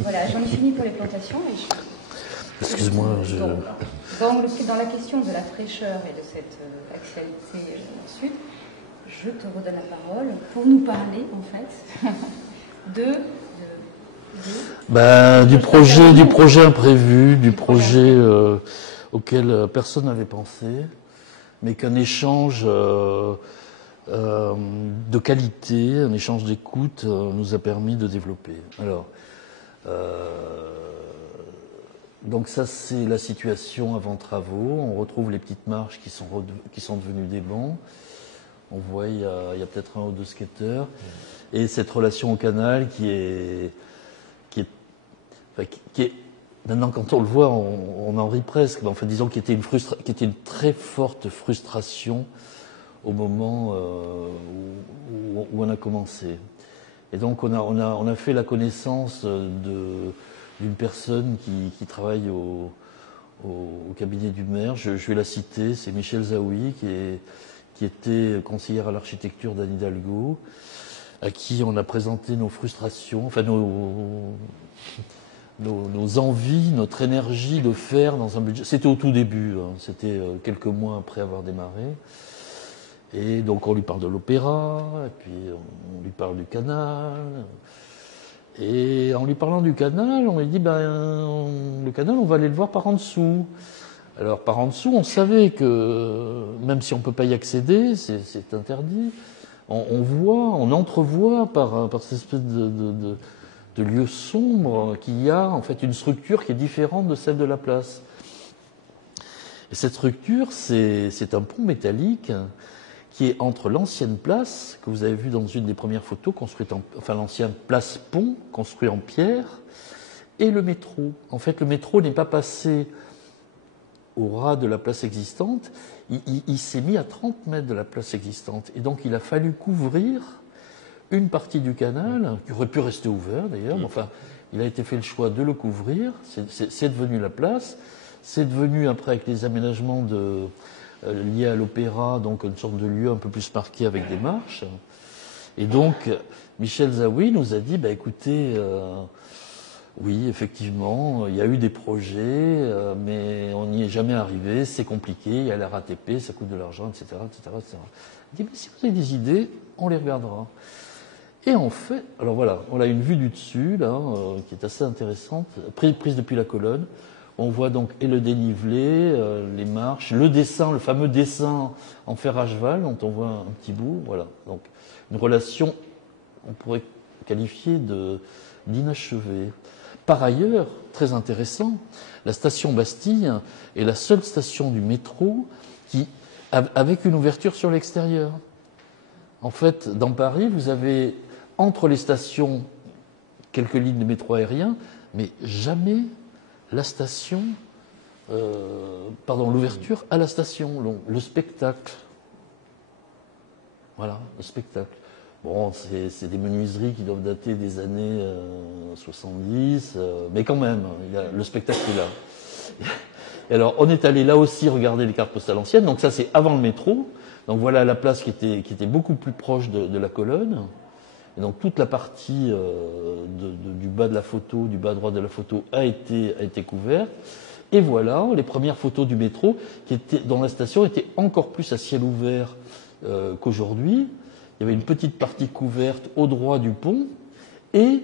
voilà, j'en ai fini pour les plantations. Excuse-moi, dans la question de la fraîcheur et de cette actualité sud, je te redonne la parole pour nous parler, en fait, du projet imprévu, du projet auquel personne n'avait pensé, mais qu'un échange de qualité, un échange d'écoute nous a permis de développer. Alors, donc ça c'est la situation avant travaux. On retrouve les petites marches qui sont devenues des bancs. On voit il y a peut-être un ou deux skateurs. Et cette relation au canal qui est maintenant quand on le voit, on en rit presque. Enfin, disons qui était une très forte frustration au moment où on a commencé. Et donc on a fait la connaissance d'une personne qui travaille au cabinet du maire. Je vais la citer, c'est Michel Zaoui, qui était conseillère à l'architecture d'Anne Hidalgo, à qui on a présenté nos frustrations, enfin nos envies, notre énergie de faire dans un budget. C'était au tout début, hein, c'était quelques mois après avoir démarré. Et donc on lui parle de l'opéra, et puis on lui parle du canal. Et en lui parlant du canal, on lui dit le canal, on va aller le voir par en dessous. Alors par en dessous, on savait que même si on ne peut pas y accéder, c'est interdit. On entrevoit par cette espèce de lieu sombre qu'il y a en fait une structure qui est différente de celle de la place. Et cette structure, c'est un pont métallique qui est entre l'ancienne place, que vous avez vu dans une des premières photos, l'ancienne place-pont, construit en pierre, et le métro. En fait, le métro n'est pas passé au ras de la place existante, il s'est mis à 30 mètres de la place existante. Et donc, il a fallu couvrir une partie du canal, qui aurait pu rester ouvert d'ailleurs, mais enfin, il a été fait le choix de le couvrir, c'est devenu la place, c'est devenu, après, avec les aménagements lié à l'opéra, donc une sorte de lieu un peu plus marqué avec des marches. Et donc, Michel Zaoui nous a dit, écoutez, oui, effectivement, il y a eu des projets, mais on n'y est jamais arrivé, c'est compliqué, il y a la RATP, ça coûte de l'argent, etc., etc., etc. Il dit, mais si vous avez des idées, on les regardera. Et en fait, alors voilà, on a une vue du dessus, là, qui est assez intéressante, prise depuis la colonne. On voit donc et le dénivelé, les marches, le dessin, le fameux dessin en fer à cheval, dont on voit un petit bout. Voilà. Donc une relation, on pourrait qualifier d'inachevé. Par ailleurs, très intéressant, la station Bastille est la seule station du métro avec une ouverture sur l'extérieur. En fait, dans Paris, vous avez entre les stations quelques lignes de métro aérien, mais jamais la station, l'ouverture à la station, le spectacle. Voilà, le spectacle. Bon, c'est des menuiseries qui doivent dater des années 70, mais quand même, le spectacle est là. Et alors, on est allé là aussi regarder les cartes postales anciennes, donc ça c'est avant le métro. Donc voilà la place qui était beaucoup plus proche de la colonne. Et donc toute la partie du bas de la photo, du bas droit de la photo a été couverte. Et voilà les premières photos du métro dont la station était encore plus à ciel ouvert qu'aujourd'hui. Il y avait une petite partie couverte au droit du pont et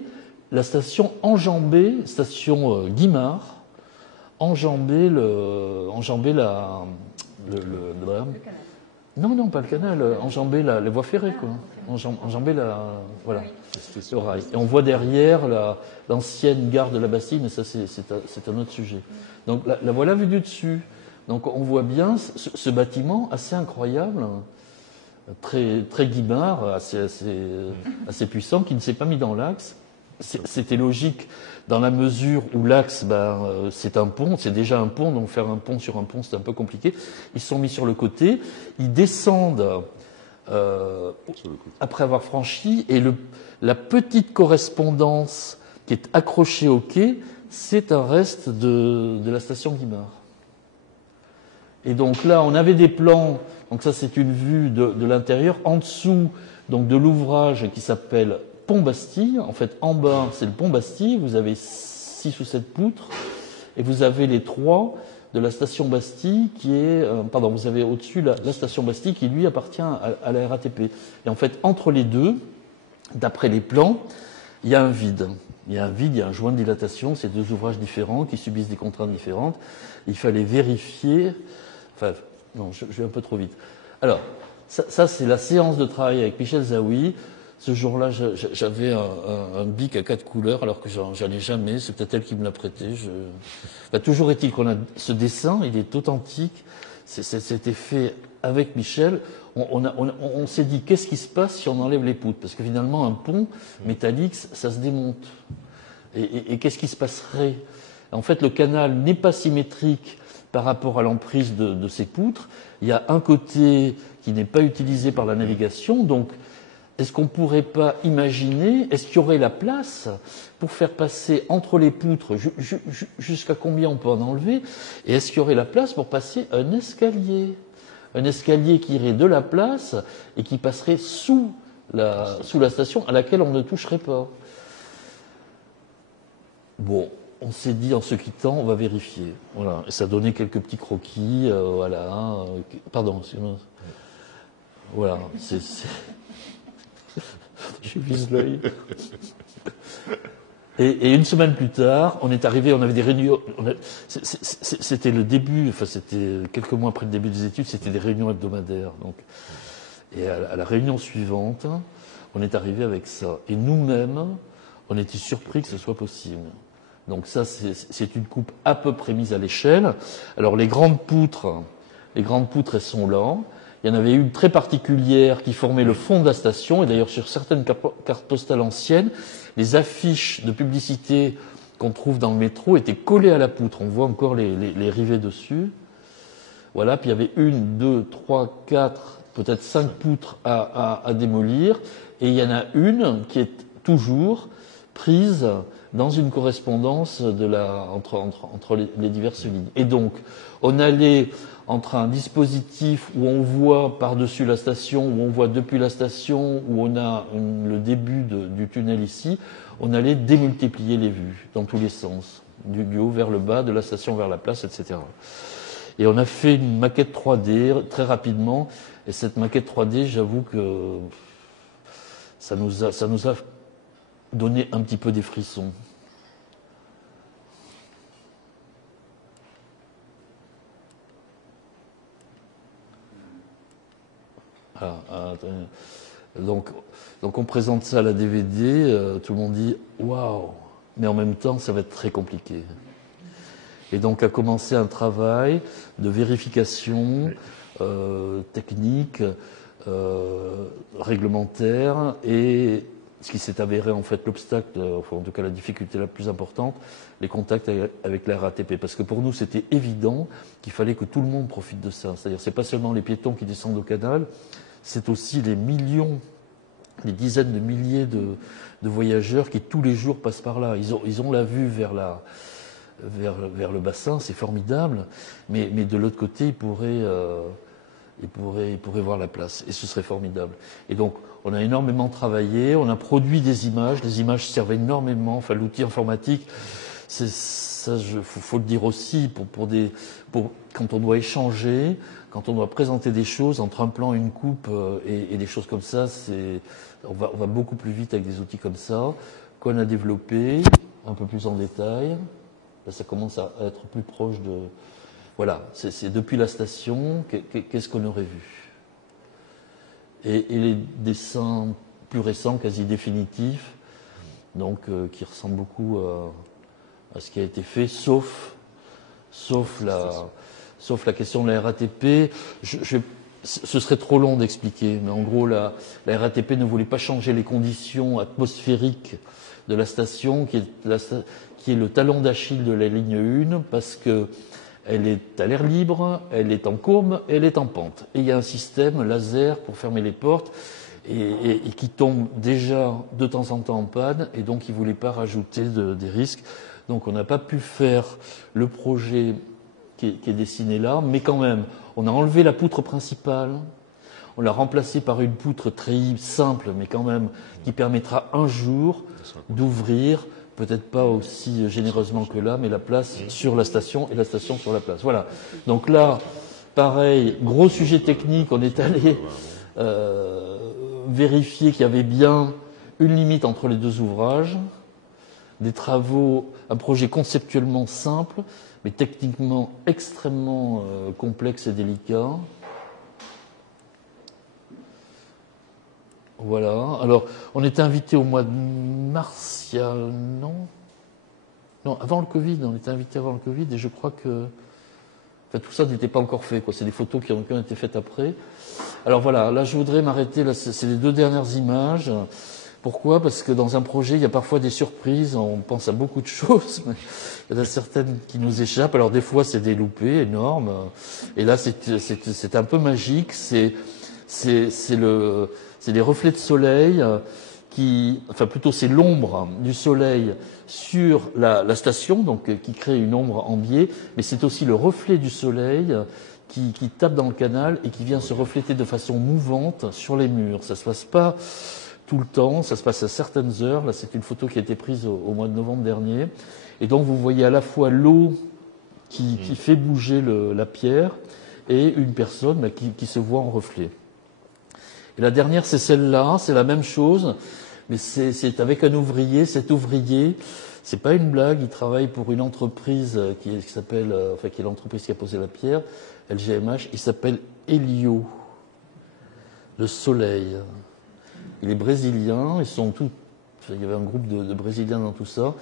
la station enjambée, station Guimard, enjambait le non, pas le canal, enjamber la voie ferrée, quoi. Enjamber voilà, le rail. Et on voit derrière l'ancienne gare de la Bastille, mais ça, c'est un autre sujet. Donc, la voilà vue du dessus. Donc, on voit bien ce bâtiment assez incroyable, très, très Guimard, assez puissant, qui ne s'est pas mis dans l'axe. C'était logique dans la mesure où l'axe, c'est un pont, c'est déjà un pont, donc faire un pont sur un pont, c'est un peu compliqué. Ils se sont mis sur le côté, ils descendent après avoir franchi, et la petite correspondance qui est accrochée au quai, c'est un reste de la station Guimard. Et donc là, on avait des plans, donc ça c'est une vue de l'intérieur, en dessous donc de l'ouvrage qui s'appelle Pont Bastille. En fait, en bas, c'est le Pont Bastille, vous avez 6 ou 7 poutres, et vous avez les 3 de la station Bastille qui est... pardon, vous avez au-dessus la station Bastille qui, lui, appartient à la RATP. Et en fait, entre les deux, d'après les plans, il y a un vide. Il y a un vide, il y a un joint de dilatation, c'est 2 ouvrages différents qui subissent des contraintes différentes. Il fallait vérifier... Enfin, non, je vais un peu trop vite. Alors, ça c'est la séance de travail avec Michel Zaoui. Ce jour-là, j'avais un bic à 4 couleurs, alors que j'en ai jamais. C'est peut-être elle qui me l'a prêté. Enfin, toujours est-il qu'on a ce dessin, il est authentique. C'était fait avec Michel. On s'est dit, qu'est-ce qui se passe si on enlève les poutres? Parce que finalement, un pont métallique, ça se démonte. Et qu'est-ce qui se passerait? En fait, le canal n'est pas symétrique par rapport à l'emprise de ces poutres. Il y a un côté qui n'est pas utilisé par la navigation, donc est-ce qu'on ne pourrait pas imaginer, est-ce qu'il y aurait la place pour faire passer entre les poutres, jusqu'à combien on peut en enlever, et est-ce qu'il y aurait la place pour passer un escalier qui irait de la place et qui passerait sous la station à laquelle on ne toucherait pas. Bon, on s'est dit en se quittant, on va vérifier. Voilà, et ça donnait quelques petits croquis, voilà. Pardon, excusez-moi. Voilà, je vise l'œil. Et une semaine plus tard, on est arrivé, on avait des réunions. C'était le début, enfin c'était quelques mois après le début des études, c'était des réunions hebdomadaires. Donc, et à la réunion suivante, on est arrivé avec ça. Et nous-mêmes, on était surpris que ce soit possible. Donc ça, c'est une coupe à peu près mise à l'échelle. Alors les grandes poutres, elles sont là. Il y en avait une très particulière qui formait le fond de la station. Et d'ailleurs, sur certaines cartes postales anciennes, les affiches de publicité qu'on trouve dans le métro étaient collées à la poutre. On voit encore les rivets dessus. Voilà, puis il y avait 1, 2, 3, 4, peut-être 5 poutres à démolir. Et il y en a une qui est toujours prise dans une correspondance entre les diverses lignes. Et donc, on allait entre un dispositif où on voit par-dessus la station, où on voit depuis la station, où on a le début du tunnel ici, on allait démultiplier les vues dans tous les sens, du haut vers le bas, de la station vers la place, etc. Et on a fait une maquette 3D très rapidement, et cette maquette 3D, j'avoue que ça nous a donné un petit peu des frissons. Donc on présente ça à la DVD, tout le monde dit « Waouh !» Mais en même temps, ça va être très compliqué. Et donc a commencé un travail de vérification technique, réglementaire, et ce qui s'est avéré en fait l'obstacle, enfin en tout cas la difficulté la plus importante, les contacts avec la RATP. Parce que pour nous, c'était évident qu'il fallait que tout le monde profite de ça. C'est-à-dire, c'est pas seulement les piétons qui descendent au canal, c'est aussi les millions, les dizaines de milliers de voyageurs qui tous les jours passent par là. Ils ont la vue vers le bassin, c'est formidable, mais de l'autre côté, ils pourraient voir la place, et ce serait formidable. Et donc, on a énormément travaillé, on a produit des images. Les images servent énormément, enfin l'outil informatique, faut le dire aussi, quand on doit échanger, quand on doit présenter des choses entre un plan, une coupe et des choses comme ça, on va beaucoup plus vite avec des outils comme ça, qu'on a développé un peu plus en détail. Là, ça commence à être plus proche de... Voilà, c'est depuis la station, qu'est-ce qu'on aurait vu. Et les dessins plus récents, quasi définitifs, donc qui ressemblent beaucoup à ce qui a été fait, sauf la question de la RATP. Ce serait trop long d'expliquer, mais en gros, la RATP ne voulait pas changer les conditions atmosphériques de la station, qui est le talon d'Achille de la ligne 1, parce que elle est à l'air libre, elle est en courbe, elle est en pente. Et il y a un système laser pour fermer les portes et qui tombe déjà de temps en temps en panne, et donc ils ne voulaient pas rajouter des risques. Donc on n'a pas pu faire le projet qui est dessinée là, mais quand même, on a enlevé la poutre principale, on l'a remplacée par une poutre très simple, mais quand même, qui permettra un jour d'ouvrir, peut-être pas aussi généreusement que là, mais la place sur la station et la station sur la place. Voilà. Donc là, pareil, gros sujet technique, on est allé vérifier qu'il y avait bien une limite entre les deux ouvrages, des travaux, un projet conceptuellement simple, mais techniquement extrêmement complexe et délicat. Voilà. Alors, on était invité au mois de mars, il y a... Non, avant le Covid, on était invité avant le Covid, et je crois que... Enfin, tout ça n'était pas encore fait, quoi. C'est des photos qui ont été faites après. Alors voilà, là, je voudrais m'arrêter, là, c'est les 2 dernières images. Pourquoi? Parce que dans un projet, il y a parfois des surprises, on pense à beaucoup de choses, mais il y en a certaines qui nous échappent. Alors des fois, c'est des loupés énormes, et là, c'est un peu magique, c'est des reflets de soleil enfin plutôt c'est l'ombre du soleil sur la station, donc qui crée une ombre en biais, mais c'est aussi le reflet du soleil qui tape dans le canal et qui vient se refléter de façon mouvante sur les murs. Ça se passe pas tout le temps, ça se passe à certaines heures. Là, c'est une photo qui a été prise au mois de novembre dernier. Et donc, vous voyez à la fois l'eau qui fait bouger la pierre et une personne qui se voit en reflet. Et la dernière, c'est celle-là, c'est la même chose, mais c'est avec un ouvrier. Cet ouvrier, c'est pas une blague, il travaille pour une entreprise qui est l'entreprise qui a posé la pierre, LGMH, il s'appelle Helio, le soleil. Il est brésilien, il y avait un groupe de Brésiliens dans tout ça,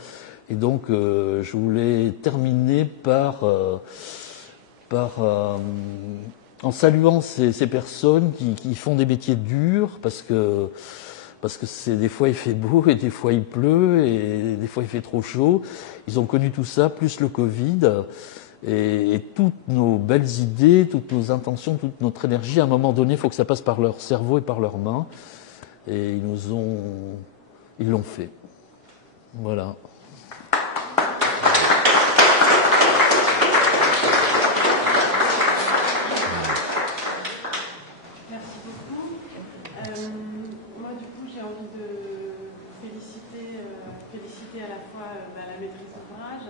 et donc je voulais terminer en saluant ces personnes qui font des métiers durs, parce que des fois il fait beau et des fois il pleut et des fois il fait trop chaud. Ils ont connu tout ça, plus le Covid, et toutes nos belles idées, toutes nos intentions, toute notre énergie, à un moment donné, il faut que ça passe par leur cerveau et par leurs mains. Et ils l'ont fait. Voilà. Merci beaucoup. Moi, du coup, j'ai envie de féliciter à la fois la maîtrise d'ouvrage,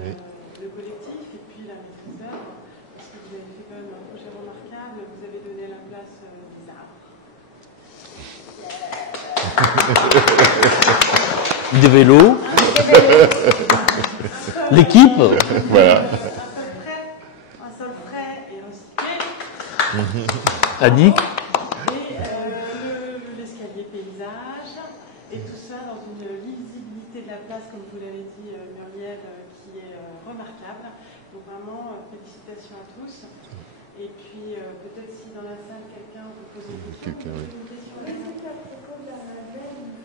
le collectif et puis la maîtrise d'œuvre, parce que vous avez fait quand même un projet remarquable. Vous avez donné la place des arbres. Des vélos, l'équipe, Voilà. Un sol frais et recyclé. Annick, Et l'escalier paysage. Et tout ça dans une lisibilité de la place, comme vous l'avez dit, Muriel, qui est remarquable. Donc vraiment, félicitations à tous. Et puis, peut-être si dans la salle, quelqu'un vous pose une question. Quelqu'un, oui. Une question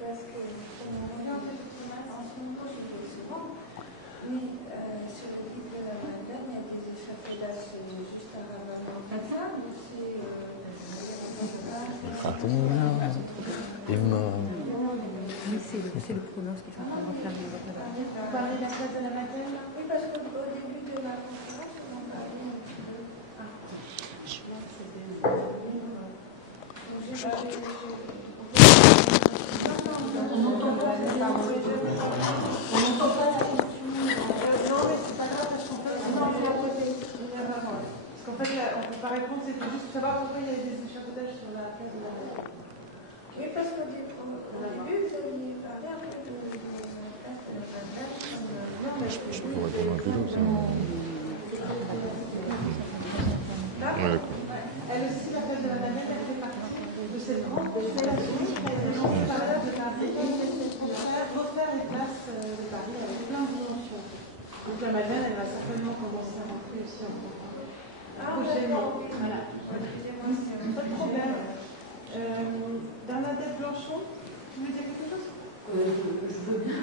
Parce que, comme on revient un peu tout en ce moment, je le souvent, mais sur le type de la Madeleine, il y a des échafaudages juste avant la matin, mais c'est c'est le pronom qui sont en train de refaire les autres. Vous parlez de la place de la Madeleine? Oui, parce qu'au début de la conférence, on en parlait un petit peu. Je crois que c'était... On n'entend pas la question. Parce qu'en fait, on ne peut pas répondre, c'était juste savoir pourquoi il y avait des échafaudages sur la place de la Madeleine. Oui, parce qu'au début, vous aviez parlé un peu de la place de la Madeleine. Je peux répondre un peu là aussi. Ouais, d'accord. Elle aussi, la place de la Madeleine, elle fait partie de cette grande constellation qui a été lancée par la de Paris, refaire les places de Paris avec plein de dimensions. Donc la Madeleine, elle va certainement commencer à rentrer aussi en prochainement. Voilà. Pas de problème. Bernadette Blanchon, tu veux dire quelque chose? Je veux bien.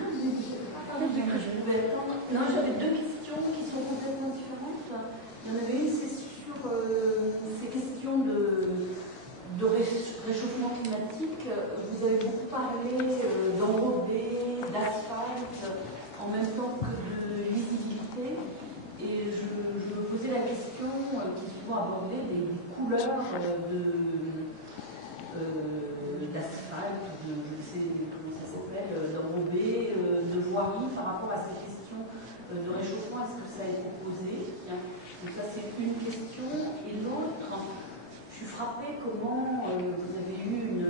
Non, j'avais 2 questions qui sont complètement différentes. Il y en avait une, c'est sur ces questions de réchauffement climatique. Vous avez beaucoup parlé d'enrobé, d'asphalte, en même temps que de lisibilité. Et je me posais la question qui est souvent abordée des couleurs d'asphalte, je ne sais comment ça s'appelle, d'enrobé, de voirie par rapport à ces questions de réchauffement. Est-ce que ça a été posé? Donc ça c'est une question. Et l'autre, je suis frappée comment vous avez eu une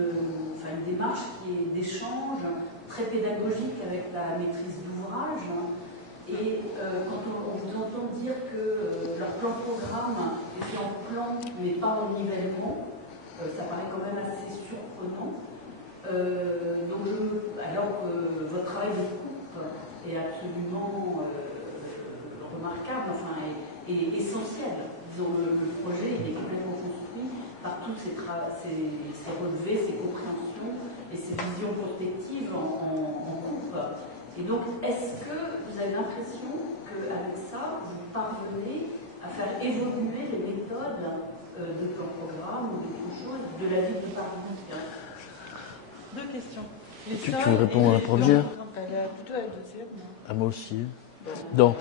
démarche qui est d'échange très pédagogique avec la maîtrise d'ouvrage. Et quand on vous entend dire que leur plan de programme est fait en plan mais pas en nivellement, ça paraît quand même assez surprenant. Alors que votre travail de coupe est absolument remarquable, et essentiel. Disons, le projet il est complètement construit par tous ces relevés, ces compréhensions et ces visions prospectives en coupe. Et donc, est-ce que vous avez l'impression qu'avec ça, vous parvenez à faire évoluer les méthodes de plan programme ou d'autres choses de la vie du Paris? Deux questions. Tu veux répondre à la première? Plutôt à la deuxième. À moi aussi. Non,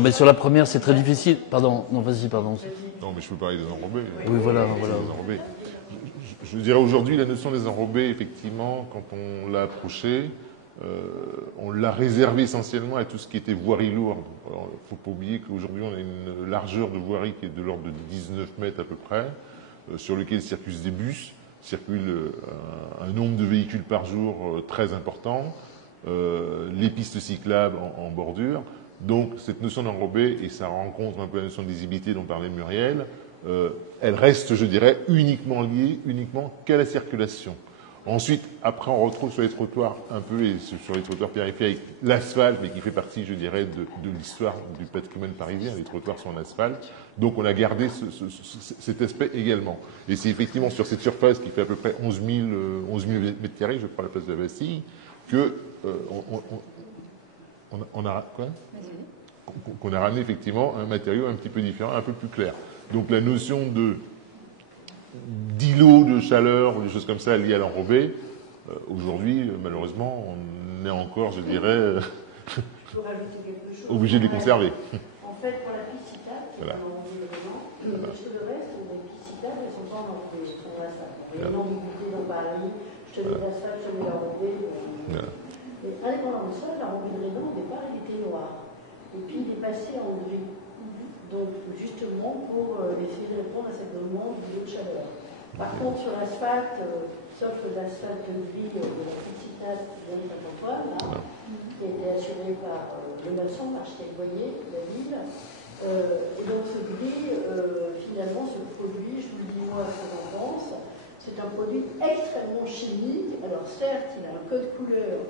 mais sur la première, c'est très difficile. Pardon, non, vas-y, pardon. Non, mais je peux parler des enrobés. Oui, voilà. Des enrobés. Je dirais aujourd'hui, la notion des enrobés, effectivement, quand on l'a approchée, on l'a réservé essentiellement à tout ce qui était voirie lourde. Il ne faut pas oublier qu'aujourd'hui, on a une largeur de voirie qui est de l'ordre de 19 mètres à peu près, sur lequel circulent des bus, circule un nombre de véhicules par jour très important, les pistes cyclables en bordure. Donc, cette notion d'enrobé, et ça rencontre un peu la notion de lisibilité dont parlait Muriel, elle reste, je dirais, uniquement liée qu'à la circulation. Ensuite, après, on retrouve sur les trottoirs un peu, et sur les trottoirs périphériques, l'asphalte, mais qui fait partie, je dirais, de l'histoire du patrimoine parisien. Les trottoirs sont en asphalte. Donc, on a gardé cet aspect également. Et c'est effectivement sur cette surface qui fait à peu près 11 000 mètres carrés, je crois, la place de la Bastille, que on a quoi qu'on a ramené effectivement un matériau un petit peu différent, un peu plus clair. Donc, la notion d'îlots de chaleur ou des choses comme ça liées à l'enrobé, aujourd'hui, malheureusement, on est encore, je dirais, obligé de les conserver. En fait, pour la piste cyclable, c'est un environnement, mais sur le reste, les pistes cyclables, elles sont pas enrobées, elles sont en asphalte. Il y a une ambiguïté dans Paris, je te mets l'asphalte, je te mets l'enrobé. Mais indépendamment de ça, l'enrobé de Rénan, au départ, il était noir. Et puis, il est passé en gris. Donc, justement, pour essayer de répondre à cette demande de chaleur. Par contre, sur l'asphalte, sauf l'asphalte gris de la petite citade qui vient de Saint-Antoine, qui a été assurée par le maçon, l'architecte Boyer, de la ville. Et donc, ce gris, finalement, ce produit, je vous le dis moi, à ce qu'on pense, c'est un produit extrêmement chimique. Alors, certes, il a un code couleur,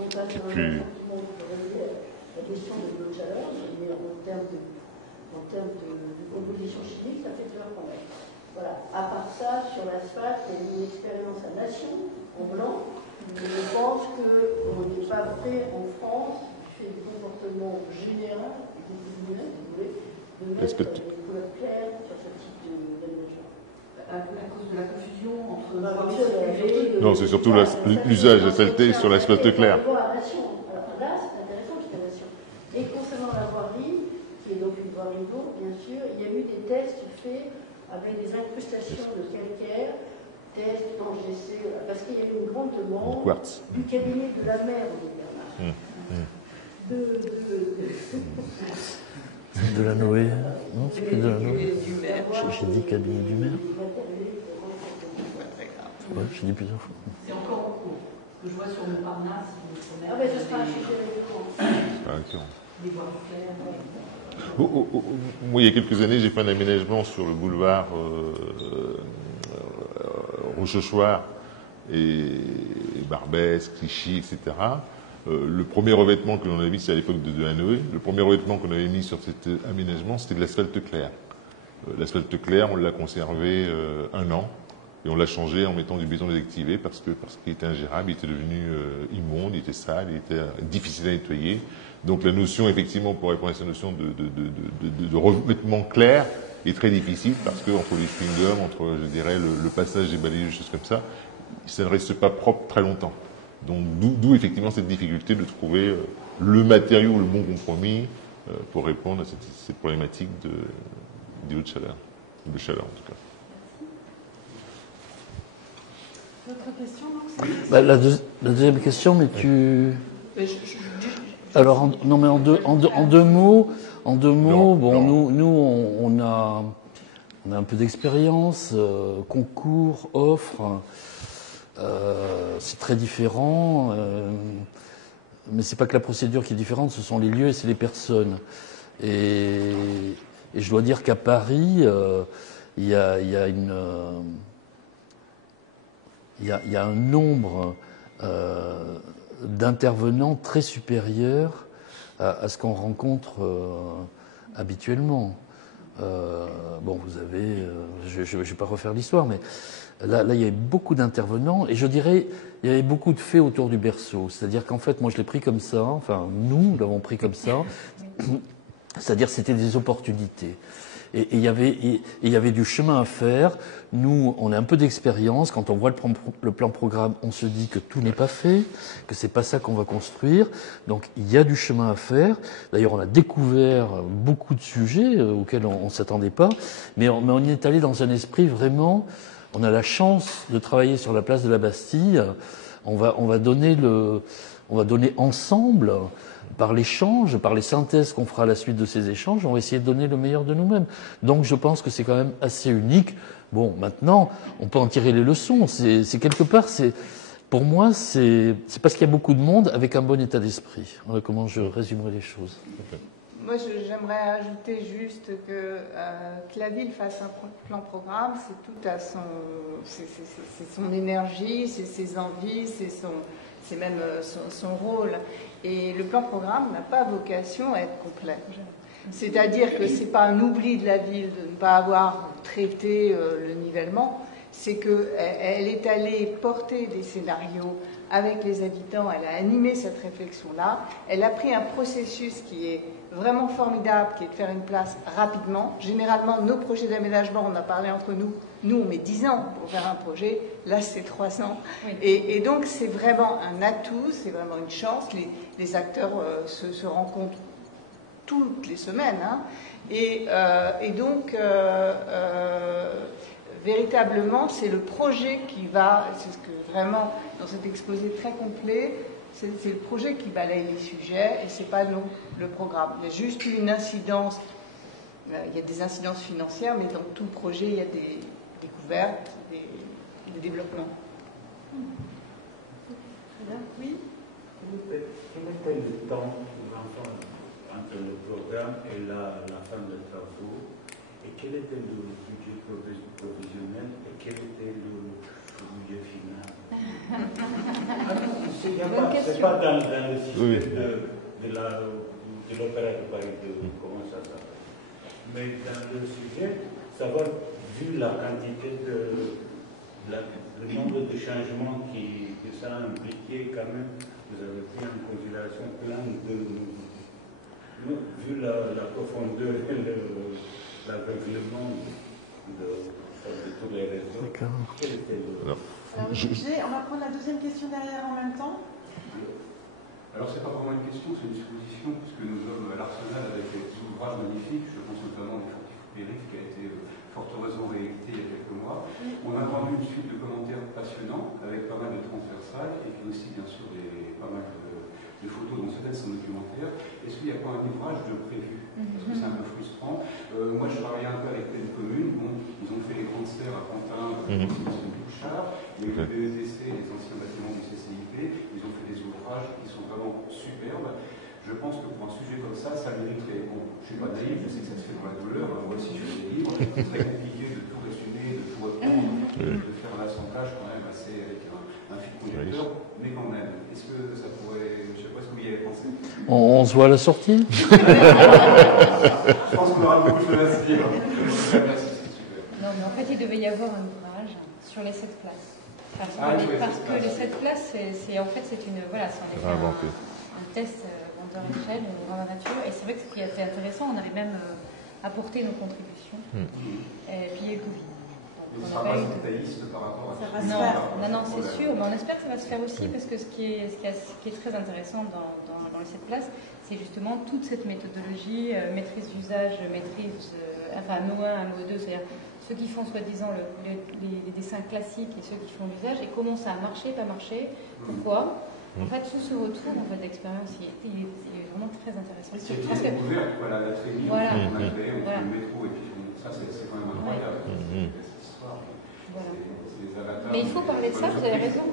donc là, c'est un sentiment de régler la question de l'eau de chaleur, mais en termes de composition chimique, ça fait peur quand même. Voilà. À part ça, sur l'asphalte, il y a une expérience à Nation, en blanc. Je pense qu'on n'est pas prêt en France, du fait du comportement général des lunettes, si vous voulez, de mettre des couleurs claires sur ce type d'aménagement. À cause de la confusion entre non, c'est surtout l'usage de saleté sur l'asphalte clair. Alors là, c'est intéressant jusqu'à Nation. Et concernant la voirie, qui est donc une voirie lourde, bien sûr, il y a eu des tests faits avec des incrustations de calcaire, tests dans GC, parce qu'il y avait une grande demande du cabinet de la mer au Bernard. De la Noé. Non, c'est plus de la Noé. J'ai dit cabinet du maire. Ouais, j'ai dit plusieurs fois. C'est encore en cours. Ce que je vois sur le Parnasse, ah ben ce sera un sujet récurrent. Des voies claires. Moi, il y a quelques années, j'ai fait un aménagement sur le boulevard Rochechouart et Barbès, Clichy, etc. Le premier revêtement que l'on avait mis, c'est à l'époque de Delanoë. Le premier revêtement qu'on avait mis sur cet aménagement, c'était de l'asphalte clair. L'asphalte clair, on l'a conservé 1 an. Et on l'a changé en mettant du béton désactivé parce qu'il était ingérable, il était devenu immonde, il était sale, il était difficile à nettoyer. Donc la notion, effectivement, pour répondre à cette notion de revêtement clair est très difficile parce qu'entre les chewing-gums, entre, je dirais, le passage des balayeuses, des choses comme ça ne reste pas propre très longtemps. Donc d'où effectivement cette difficulté de trouver le matériau, le bon compromis pour répondre à cette problématique des eaux de chaleur en tout cas. D'autres questions, La deuxième question, mais tu... Alors, non, mais en deux mots, bon, nous, on a un peu d'expérience, concours, offre, c'est très différent, mais c'est pas que la procédure qui est différente, ce sont les lieux et c'est les personnes. Et je dois dire qu'à Paris, il y a un nombre d'intervenants très supérieur à ce qu'on rencontre habituellement. Bon, vous avez, je ne vais pas refaire l'histoire, mais là, il y avait beaucoup d'intervenants et je dirais, il y avait beaucoup de faits autour du berceau. C'est-à-dire qu'en fait, moi, je l'ai pris comme ça, enfin, nous l'avons pris comme ça, c'est-à-dire c'était des opportunités. Et il y avait du chemin à faire. Nous, on a un peu d'expérience. Quand on voit le plan programme, on se dit que tout n'est pas fait, que c'est pas ça qu'on va construire. Donc, il y a du chemin à faire. D'ailleurs, on a découvert beaucoup de sujets auxquels on s'attendait pas. Mais on y est allé dans un esprit vraiment. On a la chance de travailler sur la place de la Bastille. On va donner ensemble. Par l'échange, par les synthèses qu'on fera à la suite de ces échanges, on va essayer de donner le meilleur de nous-mêmes. Donc je pense que c'est quand même assez unique. Bon, maintenant, on peut en tirer les leçons. C'est quelque part, pour moi, c'est parce qu'il y a beaucoup de monde avec un bon état d'esprit. Voilà comment je résumerai les choses. Moi, j'aimerais ajouter juste que la ville fasse un plan programme, c'est tout à son énergie, c'est ses envies, c'est même son rôle. Et le plan programme n'a pas vocation à être complet. C'est-à-dire que ce n'est pas un oubli de la ville de ne pas avoir traité le nivellement, c'est qu'elle est allée porter des scénarios avec les habitants, elle a animé cette réflexion-là, elle a pris un processus qui est vraiment formidable, qui est de faire une place rapidement. Généralement, nos projets d'aménagement, on a parlé entre nous, on met 10 ans pour faire un projet, là c'est 3 ans. Oui. Et donc c'est vraiment un atout, c'est vraiment une chance. Les acteurs se rencontrent toutes les semaines. Hein. Et donc, véritablement, c'est le projet qui va, c'est ce que vraiment, dans cet exposé très complet, c'est le projet qui balaye les sujets et c'est pas le programme. Il y a juste une incidence, il y a des incidences financières, mais dans tout projet, il y a des découvertes, des développements. Oui. Quel était le temps entre le programme et la fin des travaux? Et quel était le budget provisionnel et quel était le budget final? C'est pas dans le système de l'opéra de Paris 2, comment ça s'appelle. Mais dans le sujet, savoir, vu la quantité le nombre de changements que ça a impliqué, quand même, vous avez pris en considération plein de. Vu la profondeur et l'aveuglement de tous les réseaux, quel était le. Alors, on va prendre la deuxième question derrière en même temps. Alors, c'est pas vraiment une question, c'est une disposition, puisque nous sommes à l'Arsenal avec des ouvrages magnifiques, je pense notamment des fortifs périques qui a été fort heureusement réédité il y a quelques mois. On a entendu une suite de commentaires passionnants, avec pas mal de transversales, et puis aussi, bien sûr, pas mal de photos, dont certaines sont documentaires. Est-ce qu'il n'y a pas un ouvrage de prévu? Parce que c'est un peu frustrant. Moi, je travaillais un peu avec plein communes. Bon, ils ont fait les grandes serres à Pantin, Bouchard. Il y a eu le BETC, les anciens bâtiments du CCIP. Ils ont fait des ouvrages qui sont vraiment superbes. Je pense que pour un sujet comme ça mériterait. Bon, je ne suis pas naïf, je sais que ça se fait dans la douleur. Moi aussi, je fais des livres. C'est très compliqué de tout résumer, de tout reprendre, de faire un assemblage quand même assez avec un fil conducteur. Mais quand même, est-ce que ça pourrait. Je ne sais pas ce que vous y avez pensé. On se voit à la sortie. Je pense qu'on aura beaucoup de choses à se dire. Merci, c'est super. Non, mais en fait, il devait y avoir un ouvrage sur les 7 places. Parce que les 7 places, c'est en fait, c'est une. Voilà, c'en est un test grandeur échelle, grandeur nature. Et c'est vrai que ce qui a été intéressant, on avait même apporté nos contributions. Et puis il y a le Covid. Donc on sera pas détailliste par rapport à ça va se Non, faire. non, c'est sûr, mais on espère que ça va se faire aussi parce que ce qui est très intéressant dans les 7 places, c'est justement toute cette méthodologie, maîtrise d'usage, enfin MO1, MO2, c'est-à-dire ceux qui font soi-disant les dessins classiques et ceux qui font l'usage, et comment ça a marché, pas marché, pourquoi. En fait, tout ce retour d'expérience, il est vraiment très intéressant. C'est ouvert, voilà, la trémie, voilà. on a créé entre le métro et puis ça, c'est quand même incroyable, cette histoire. Voilà. Les avatars, Mais il faut parler de ça, vous avez raison,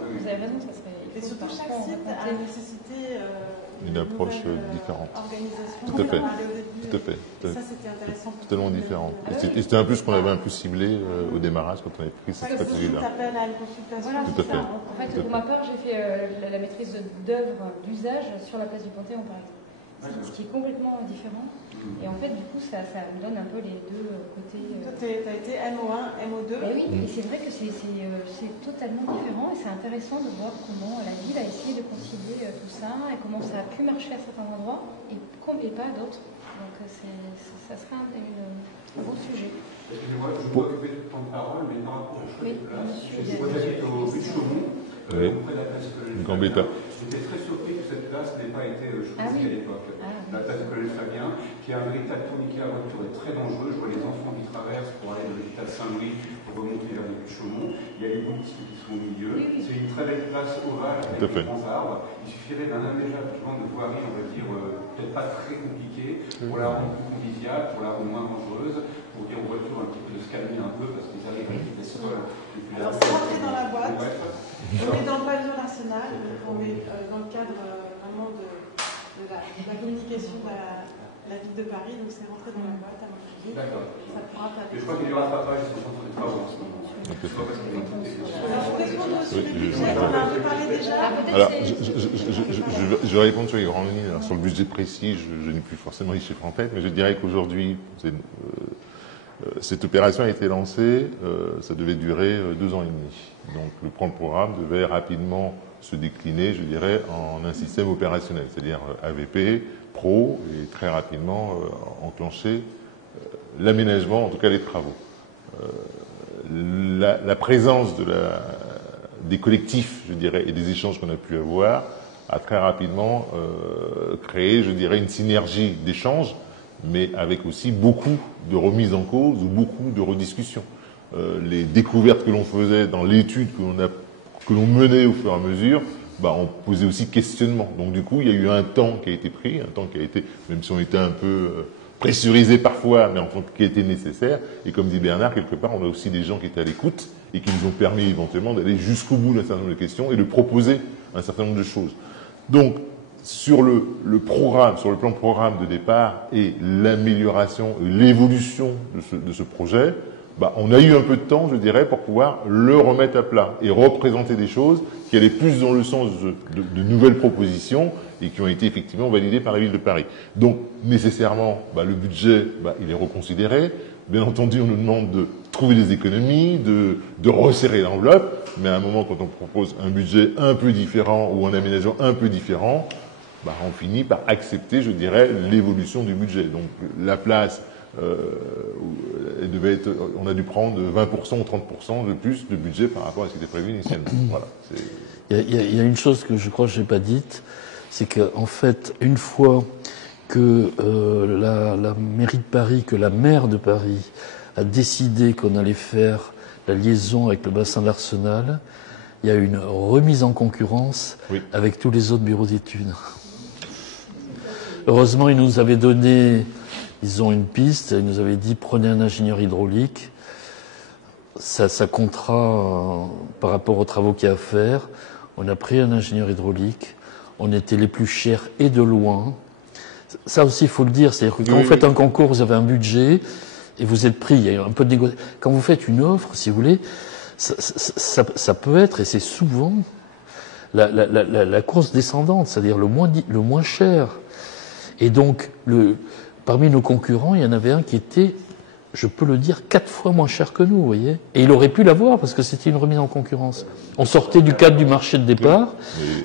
ça serait... Et surtout, chaque site a nécessité une approche différente. Organisation. Tout à fait. Tout à fait. Et ça, c'était intéressant. Totalement différent. Et c'était un peu ce qu'on avait un peu ciblé au démarrage quand on avait pris cette stratégie-là. T'appelles à une consultation. Voilà, Tout à fait. En fait, pour ma part, j'ai fait la maîtrise d'œuvre d'usage sur la place du Panthéon, par exemple. Ce qui est complètement différent. Et en fait, du coup, ça me donne un peu les deux côtés. Toi, tu as été MO1, MO2. Et oui, et c'est vrai que c'est totalement différent et c'est intéressant de voir comment la ville a essayé de concilier tout ça et comment ça a pu marcher à certains endroits et pas à d'autres. Donc, ça sera un bon sujet. Excusez-moi, je peux occuper de temps de parole, mais par rapport au choix de place, j'habite au but de Chaumont, auprès de la place Gambetta. J'étais très surpris que cette place n'ait pas été choisie à l'époque. La place du collège Fabien, qui est un véritable tourniquet à voiture et très dangereux. Je vois les enfants qui traversent pour aller de l'hôpital Saint-Louis pour remonter vers les buts de Chaumont. Il y a les boutiques qui sont au milieu. C'est une très belle place ovale avec de grands arbres. Il suffirait d'un aménagement de voirie, on va dire, peut-être pas très compliqué, pour la rendre plus conviviale, pour la rendre moins dangereuse, pour dire aux voitures un petit peu de se calmer un peu parce qu'ils arrivent à une vitesse folle. Alors, c'est rentré dans la boîte. On est dans le pavillon national, on est dans le cadre vraiment de la communication de la ville de Paris, donc c'est rentré dans la boîte à Montpellier. D'accord. Ça pourra Mais je crois qu'il y aura pas ils sont en train de travaux en ce moment. Alors, pour répondre sur les budgets, on a un peu parlé déjà. Alors, je vais répondre sur les grandes lignes. Alors, sur le budget précis, je n'ai plus forcément les chiffres en tête, mais je dirais qu'aujourd'hui, cette opération a été lancée, ça devait durer 2 ans et demi. Donc le plan de programme devait rapidement se décliner, je dirais, en un système opérationnel, c'est-à-dire AVP, Pro, et très rapidement enclencher l'aménagement, en tout cas les travaux. La présence des collectifs, je dirais, et des échanges qu'on a pu avoir a très rapidement créé, je dirais, une synergie d'échanges, mais avec aussi beaucoup de remises en cause ou beaucoup de rediscussions. Les découvertes que l'on faisait dans l'étude que l'on menait au fur et à mesure, on posait aussi questionnement. Donc du coup, il y a eu un temps qui a été pris, un temps qui a été, même si on était un peu pressurisé parfois, mais en tant qui était nécessaire. Et comme dit Bernard, quelque part, on a aussi des gens qui étaient à l'écoute et qui nous ont permis éventuellement d'aller jusqu'au bout d'un certain nombre de questions et de proposer un certain nombre de choses. Donc, sur le programme, sur le plan de programme de départ et l'amélioration, l'évolution de ce projet, on a eu un peu de temps, je dirais, pour pouvoir le remettre à plat et représenter des choses qui allaient plus dans le sens de nouvelles propositions et qui ont été effectivement validées par la ville de Paris. Donc, nécessairement, le budget, il est reconsidéré. Bien entendu, on nous demande de trouver des économies, de resserrer l'enveloppe, mais à un moment, quand on propose un budget un peu différent ou un aménagement un peu différent, on finit par accepter, je dirais, l'évolution du budget. Donc, la place... on a dû prendre 20% ou 30% de plus de budget par rapport à ce qui était prévu initialement. Voilà, il y a une chose que je crois que je n'ai pas dite, c'est qu'en fait, une fois que la mairie de Paris, que la maire de Paris a décidé qu'on allait faire la liaison avec le bassin de l'Arsenal, il y a une remise en concurrence avec tous les autres bureaux d'études. Heureusement, ils nous avaient donné... Ils ont une piste, ils nous avaient dit prenez un ingénieur hydraulique, ça comptera par rapport aux travaux qu'il y a à faire. On a pris un ingénieur hydraulique, on était les plus chers et de loin. Ça aussi il faut le dire, c'est-à-dire que quand vous faites un concours, vous avez un budget et vous êtes pris, il y a un peu de négociation. Quand vous faites une offre, si vous voulez, ça peut être, et c'est souvent la course descendante, c'est-à-dire le moins cher. Et donc, parmi nos concurrents, il y en avait un qui était, je peux le dire, 4 fois moins cher que nous, vous voyez. Et il aurait pu l'avoir parce que c'était une remise en concurrence. On sortait du cadre du marché de départ.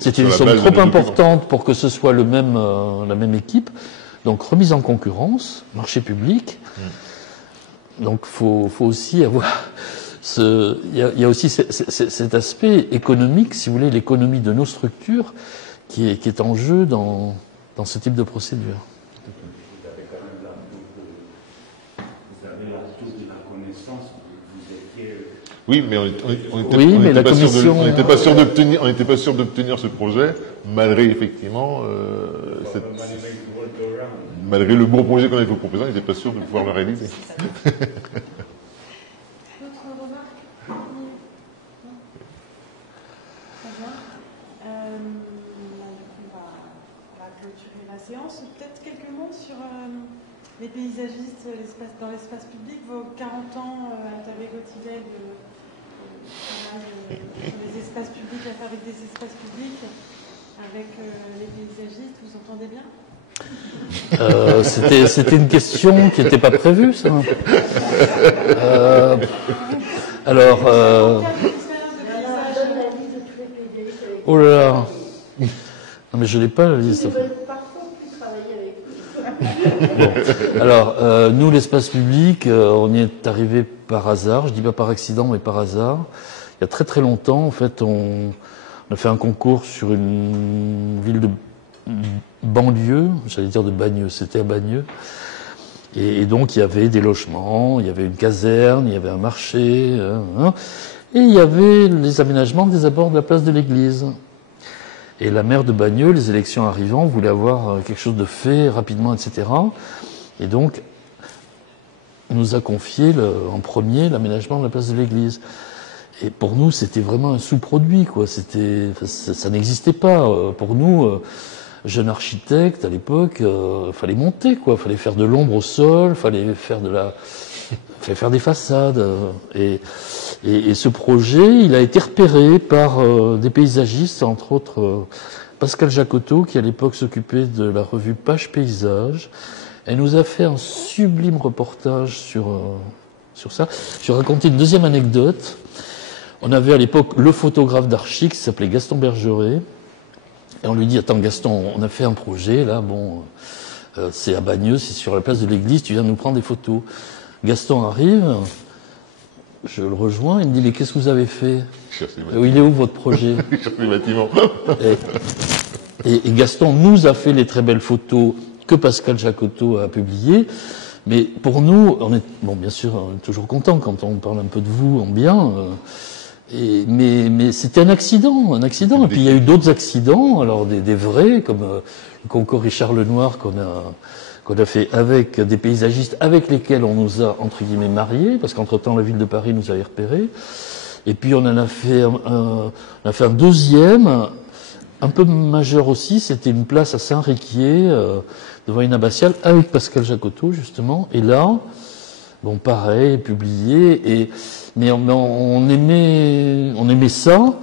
C'était une somme trop importante pour que ce soit la même équipe. Donc remise en concurrence, marché public. Donc faut aussi avoir y a aussi cet aspect économique, si vous voulez, l'économie de nos structures qui est en jeu dans ce type de procédure. Oui, mais on n'était pas sûr d'obtenir ce projet, malgré effectivement, malgré le bon projet qu'on avait proposé, on n'était pas sûr de pouvoir le réaliser. D'autres remarques? Très bien. On va clôturer la séance. Peut-être quelques mots sur les paysagistes dans l'espace public. Vos 40 ans avec Gauthier les espaces publics, la fabrique des espaces publics, avec les paysagistes, vous entendez bien? C'était une question qui n'était pas prévue, ça. Alors, oh là là. Non mais je l'ai pas la liste. Bon. Alors, nous, l'espace public, on y est arrivé par hasard. Je dis pas par accident, mais par hasard. Il y a très très longtemps, en fait, on a fait un concours sur une ville de banlieue, j'allais dire de Bagneux, c'était à Bagneux. Et donc, il y avait des logements, il y avait une caserne, il y avait un marché, et il y avait les aménagements des abords de la place de l'église. Et la maire de Bagneux, les élections arrivant, voulait avoir quelque chose de fait rapidement, etc. Et donc, nous a confié en premier l'aménagement de la place de l'église. Et pour nous, c'était vraiment un sous-produit, quoi. Ça n'existait pas. Pour nous, jeunes architectes, à l'époque, fallait monter, quoi. Fallait faire de l'ombre au sol, fallait faire des façades. Et ce projet, il a été repéré par des paysagistes, entre autres Pascal Jacotot, qui à l'époque s'occupait de la revue Page Paysage. Elle nous a fait un sublime reportage sur ça. Je vais raconter une deuxième anecdote. On avait à l'époque le photographe d'archi qui s'appelait Gaston Bergeret. Et on lui dit, attends Gaston, on a fait un projet, là, bon, c'est à Bagneux, c'est sur la place de l'église, tu viens nous prendre des photos. Gaston arrive, je le rejoins, il me dit, mais qu'est-ce que vous avez fait? Il est où votre projet? Les bâtiments. Et Gaston nous a fait les très belles photos que Pascal Jacotot a publiées. Mais pour nous, bon, bien sûr, on est toujours content quand on parle un peu de vous en bien. Mais c'était un accident. Et puis il y a eu d'autres accidents, alors des vrais, comme le concours Richard Lenoir qu'on a fait avec des paysagistes avec lesquels on nous a, entre guillemets, mariés, parce qu'entre-temps, la ville de Paris nous avait repérés. Et puis on en a fait un deuxième, un peu majeur aussi, c'était une place à Saint-Riquier, devant une abbatiale, avec Pascal Jacotot, justement. Et là, bon, pareil, publié, mais on aimait ça,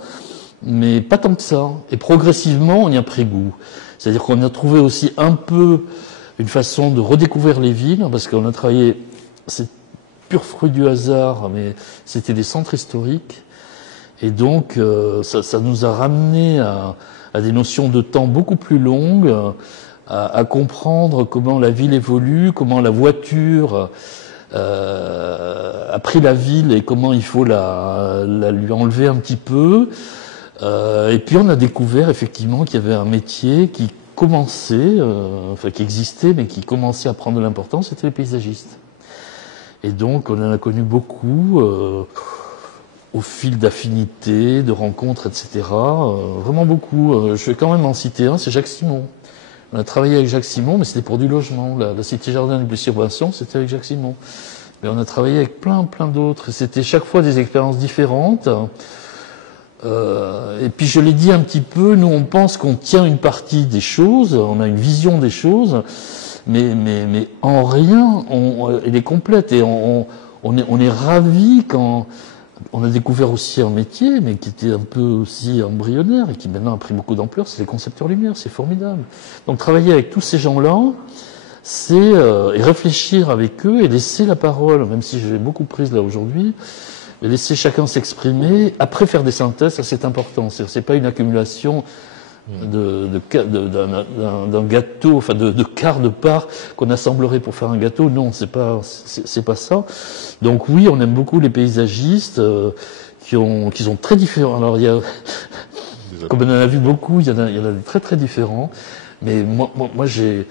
mais pas tant que ça. Et progressivement, on y a pris goût. C'est-à-dire qu'on a trouvé aussi un peu une façon de redécouvrir les villes, parce qu'on a travaillé, c'est pur fruit du hasard, mais c'était des centres historiques. Et donc, ça nous a ramené à des notions de temps beaucoup plus longues, à comprendre comment la ville évolue, comment la voiture a pris la ville et comment il faut la lui enlever un petit peu. Et puis on a découvert effectivement qu'il y avait un métier qui commençait, qui existait, mais qui commençait à prendre de l'importance, c'était les paysagistes. Et donc on en a connu beaucoup au fil d'affinités, de rencontres, etc. Vraiment beaucoup. Je vais quand même en citer un, c'est Jacques Simon. On a travaillé avec Jacques Simon, mais c'était pour du logement. La Cité Jardin de Plessis-Robinson, c'était avec Jacques Simon. Mais on a travaillé avec plein d'autres. C'était chaque fois des expériences différentes. Et puis je l'ai dit un petit peu, nous on pense qu'on tient une partie des choses, on a une vision des choses, mais en rien, elle est complète. Et on est ravis quand on a découvert aussi un métier, mais qui était un peu aussi embryonnaire et qui maintenant a pris beaucoup d'ampleur, c'est les concepteurs lumière, c'est formidable. Donc travailler avec tous ces gens-là, c'est et réfléchir avec eux et laisser la parole, même si j'ai beaucoup prise là aujourd'hui, mais laisser chacun s'exprimer, après faire des synthèses, ça c'est important. C'est pas une accumulation d'un gâteau, enfin de quart de part qu'on assemblerait pour faire un gâteau. Non, c'est pas ça. Donc oui, on aime beaucoup les paysagistes qui sont très différents. Alors il y a, comme on en a vu beaucoup, il y en a des très très différents. Mais moi j'ai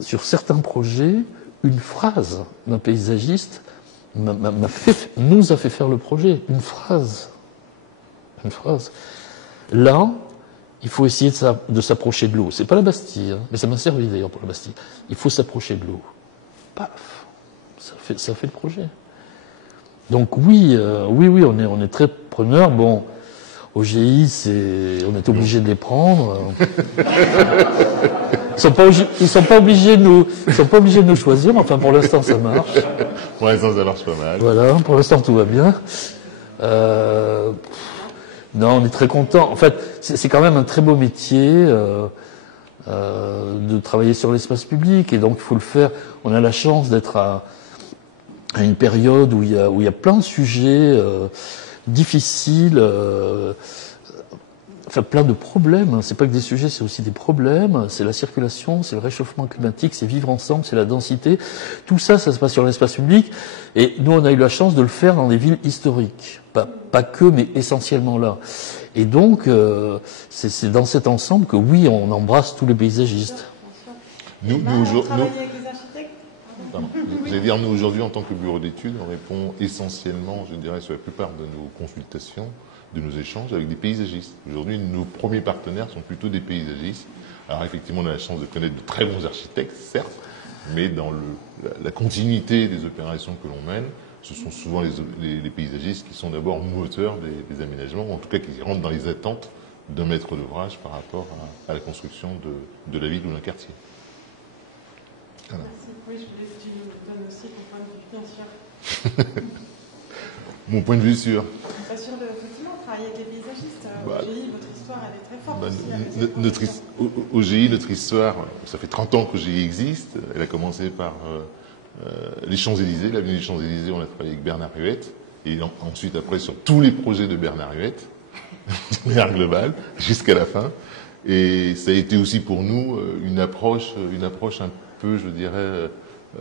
sur certains projets une phrase d'un paysagiste nous a fait faire le projet. Une phrase. Là, il faut essayer de s'approcher de l'eau. C'est pas la Bastille, hein, mais ça m'a servi d'ailleurs pour la Bastille. Il faut s'approcher de l'eau. Paf, ça fait le projet. Donc oui, on est très preneurs. Bon, au GI, on est obligé de les prendre. Ils sont pas obligés de nous choisir. Mais enfin, pour l'instant, ça marche. Pour l'instant, ça marche pas mal. Voilà, pour l'instant, tout va bien. Non, on est très content. En fait, c'est quand même un très beau métier de travailler sur l'espace public, et donc il faut le faire. On a la chance d'être à une période où il y a plein de sujets difficiles, enfin plein de problèmes. C'est pas que des sujets, c'est aussi des problèmes. C'est la circulation, c'est le réchauffement climatique, c'est vivre ensemble, c'est la densité. Tout ça, ça se passe sur l'espace public. Et nous, on a eu la chance de le faire dans des villes historiques. Pas que, mais essentiellement là. Et donc, c'est dans cet ensemble que oui, on embrasse tous les paysagistes. Nous avec les architectes. Vous allez dire, nous aujourd'hui, en tant que bureau d'études, on répond essentiellement, je dirais, sur la plupart de nos consultations, de nos échanges avec des paysagistes. Aujourd'hui, nos premiers partenaires sont plutôt des paysagistes. Alors effectivement, on a la chance de connaître de très bons architectes, certes, mais dans la continuité des opérations que l'on mène, ce sont souvent les paysagistes qui sont d'abord moteurs des aménagements, ou en tout cas qui rentrent dans les attentes d'un maître d'ouvrage par rapport à la construction de la ville ou d'un quartier. Voilà. Merci. Oui, je voulais que tu nous donnes aussi ton point de vue, bien sûr. Mon point de vue sur... Effectivement, travailler avec les paysagistes. Au GI, votre histoire, elle est très forte. Au GI, notre histoire, ça fait 30 ans que GI existe. Elle a commencé par les Champs-Élysées, l'avenue des Champs-Élysées, on a travaillé avec Bernard Huette. Et ensuite, après, sur tous les projets de Bernard Huette, de manière globale, jusqu'à la fin. Et ça a été aussi pour nous une approche un peu, je dirais,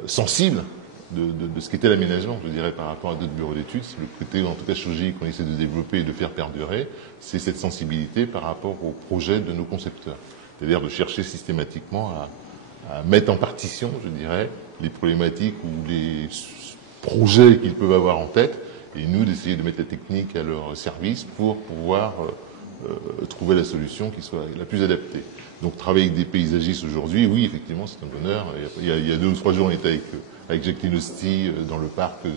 sensible de ce qu'était l'aménagement, je dirais, par rapport à d'autres bureaux d'études. C'est le côté, en tout cas, chez GI, qu'on essaie de développer et de faire perdurer, c'est cette sensibilité par rapport aux projets de nos concepteurs. C'est-à-dire de chercher systématiquement à mettre en partition, je dirais, les problématiques ou les projets qu'ils peuvent avoir en tête, et nous d'essayer de mettre la technique à leur service pour pouvoir trouver la solution qui soit la plus adaptée. Donc travailler avec des paysagistes aujourd'hui, oui, effectivement, c'est un bonheur. Il y a 2 ou 3 jours, on était avec Jacqueline Hosty dans le parc de...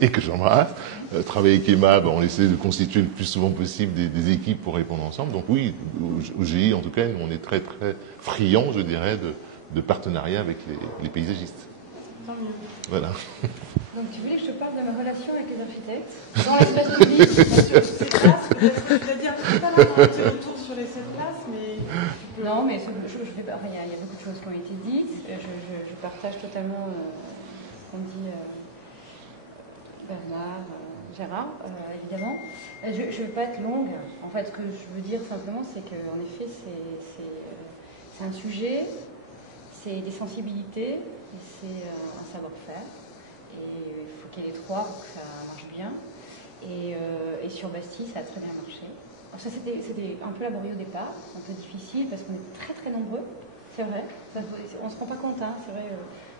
et que j'embrasse. Travailler avec Emma, on essaie de constituer le plus souvent possible des équipes pour répondre ensemble. Donc oui, au GI, en tout cas, on est très très friands, je dirais, de partenariat avec les paysagistes. Tant mieux. Voilà. Donc tu voulais que je te parle de ma relation avec les architectes dans l'espace public Sur ces places, c'est-à-dire que tu pas un petit retour sur les 7 places, mais... Non, mais il y a beaucoup de choses qui ont été dites. Je partage totalement ce qu'ont dit Bernard, Gérard, évidemment. Je ne veux pas être longue. En fait, ce que je veux dire simplement, c'est qu'en effet, c'est un sujet, c'est des sensibilités, et c'est un savoir-faire. Et il faut qu'il y ait les 3 pour que ça marche bien. Et sur Bastille, ça a très bien marché. Alors ça, c'était un peu laborieux au départ, un peu difficile, parce qu'on est très très nombreux, c'est vrai. On ne se rend pas compte, hein, c'est vrai.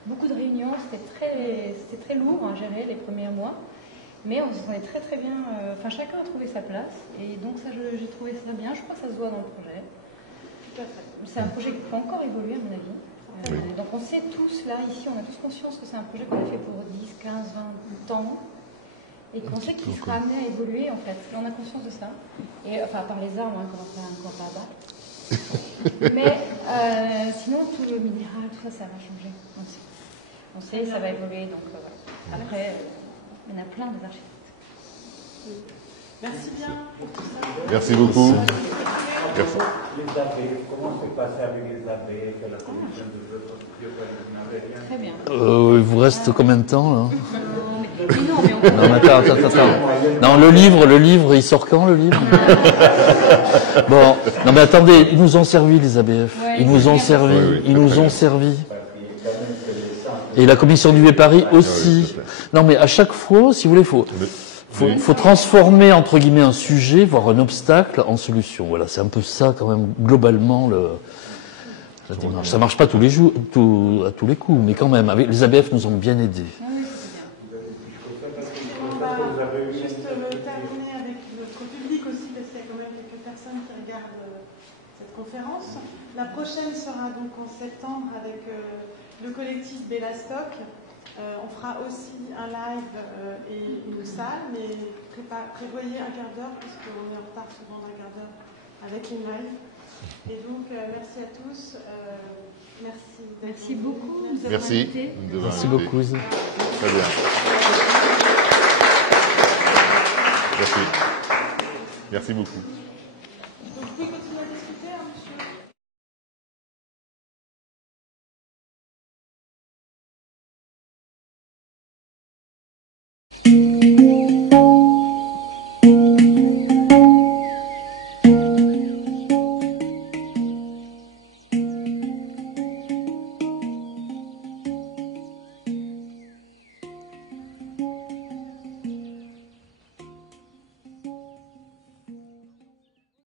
Beaucoup de réunions, c'était très lourd à gérer les premiers mois. Mais on est très très bien. Enfin, chacun a trouvé sa place. Et donc ça, j'ai trouvé ça bien. Je crois que ça se voit dans le projet. C'est un projet qui peut encore évoluer, à mon avis. Oui. Donc on sait tous, là, ici, on a tous conscience que c'est un projet qu'on a fait pour 10, 15, 20 ans. Et qu'on sait qu'il sera amené à évoluer, en fait. On a conscience de ça. Et, enfin, à part les arbres, hein, qu'on va pas abattre. Mais sinon, tout le minéral, tout ça, ça va changer. On sait, ça va évoluer. Donc, après, il y en a plein des architectes. Merci bien pour tout ça. Merci beaucoup. Merci. Les abeilles, comment s'est passé avec les abeilles, la commission de l'autre, Très bien. Il vous reste combien de temps, là? non, mais on Non, mais attends. Non, le livre, il sort quand, le livre? Bon, non mais attendez, ils nous ont servi, les ABF. Ouais, Ils nous ont servi, oui, ils tout à nous fait. ont servi. Et la commission du Paris aussi. tout à Non mais à chaque fois, si vous voulez, faut transformer, entre guillemets, un sujet, voire un obstacle, en solution. Voilà, c'est un peu ça, quand même, globalement, la démarche. Ça marche pas tous les jours, à tous les coups, mais quand même, les ABF nous ont bien aidés. On va juste terminer avec notre public aussi, parce qu'il y a quand même quelques personnes qui regardent cette conférence. La prochaine sera donc en septembre avec le collectif Bellastock. On fera aussi un live et une salle, mais prévoyez un quart d'heure, puisqu'on est en retard souvent d'un quart d'heure avec les lives. Et donc, merci à tous. Merci beaucoup. de nous avoir Merci. invités. Merci beaucoup. Très bien. Merci. Merci beaucoup.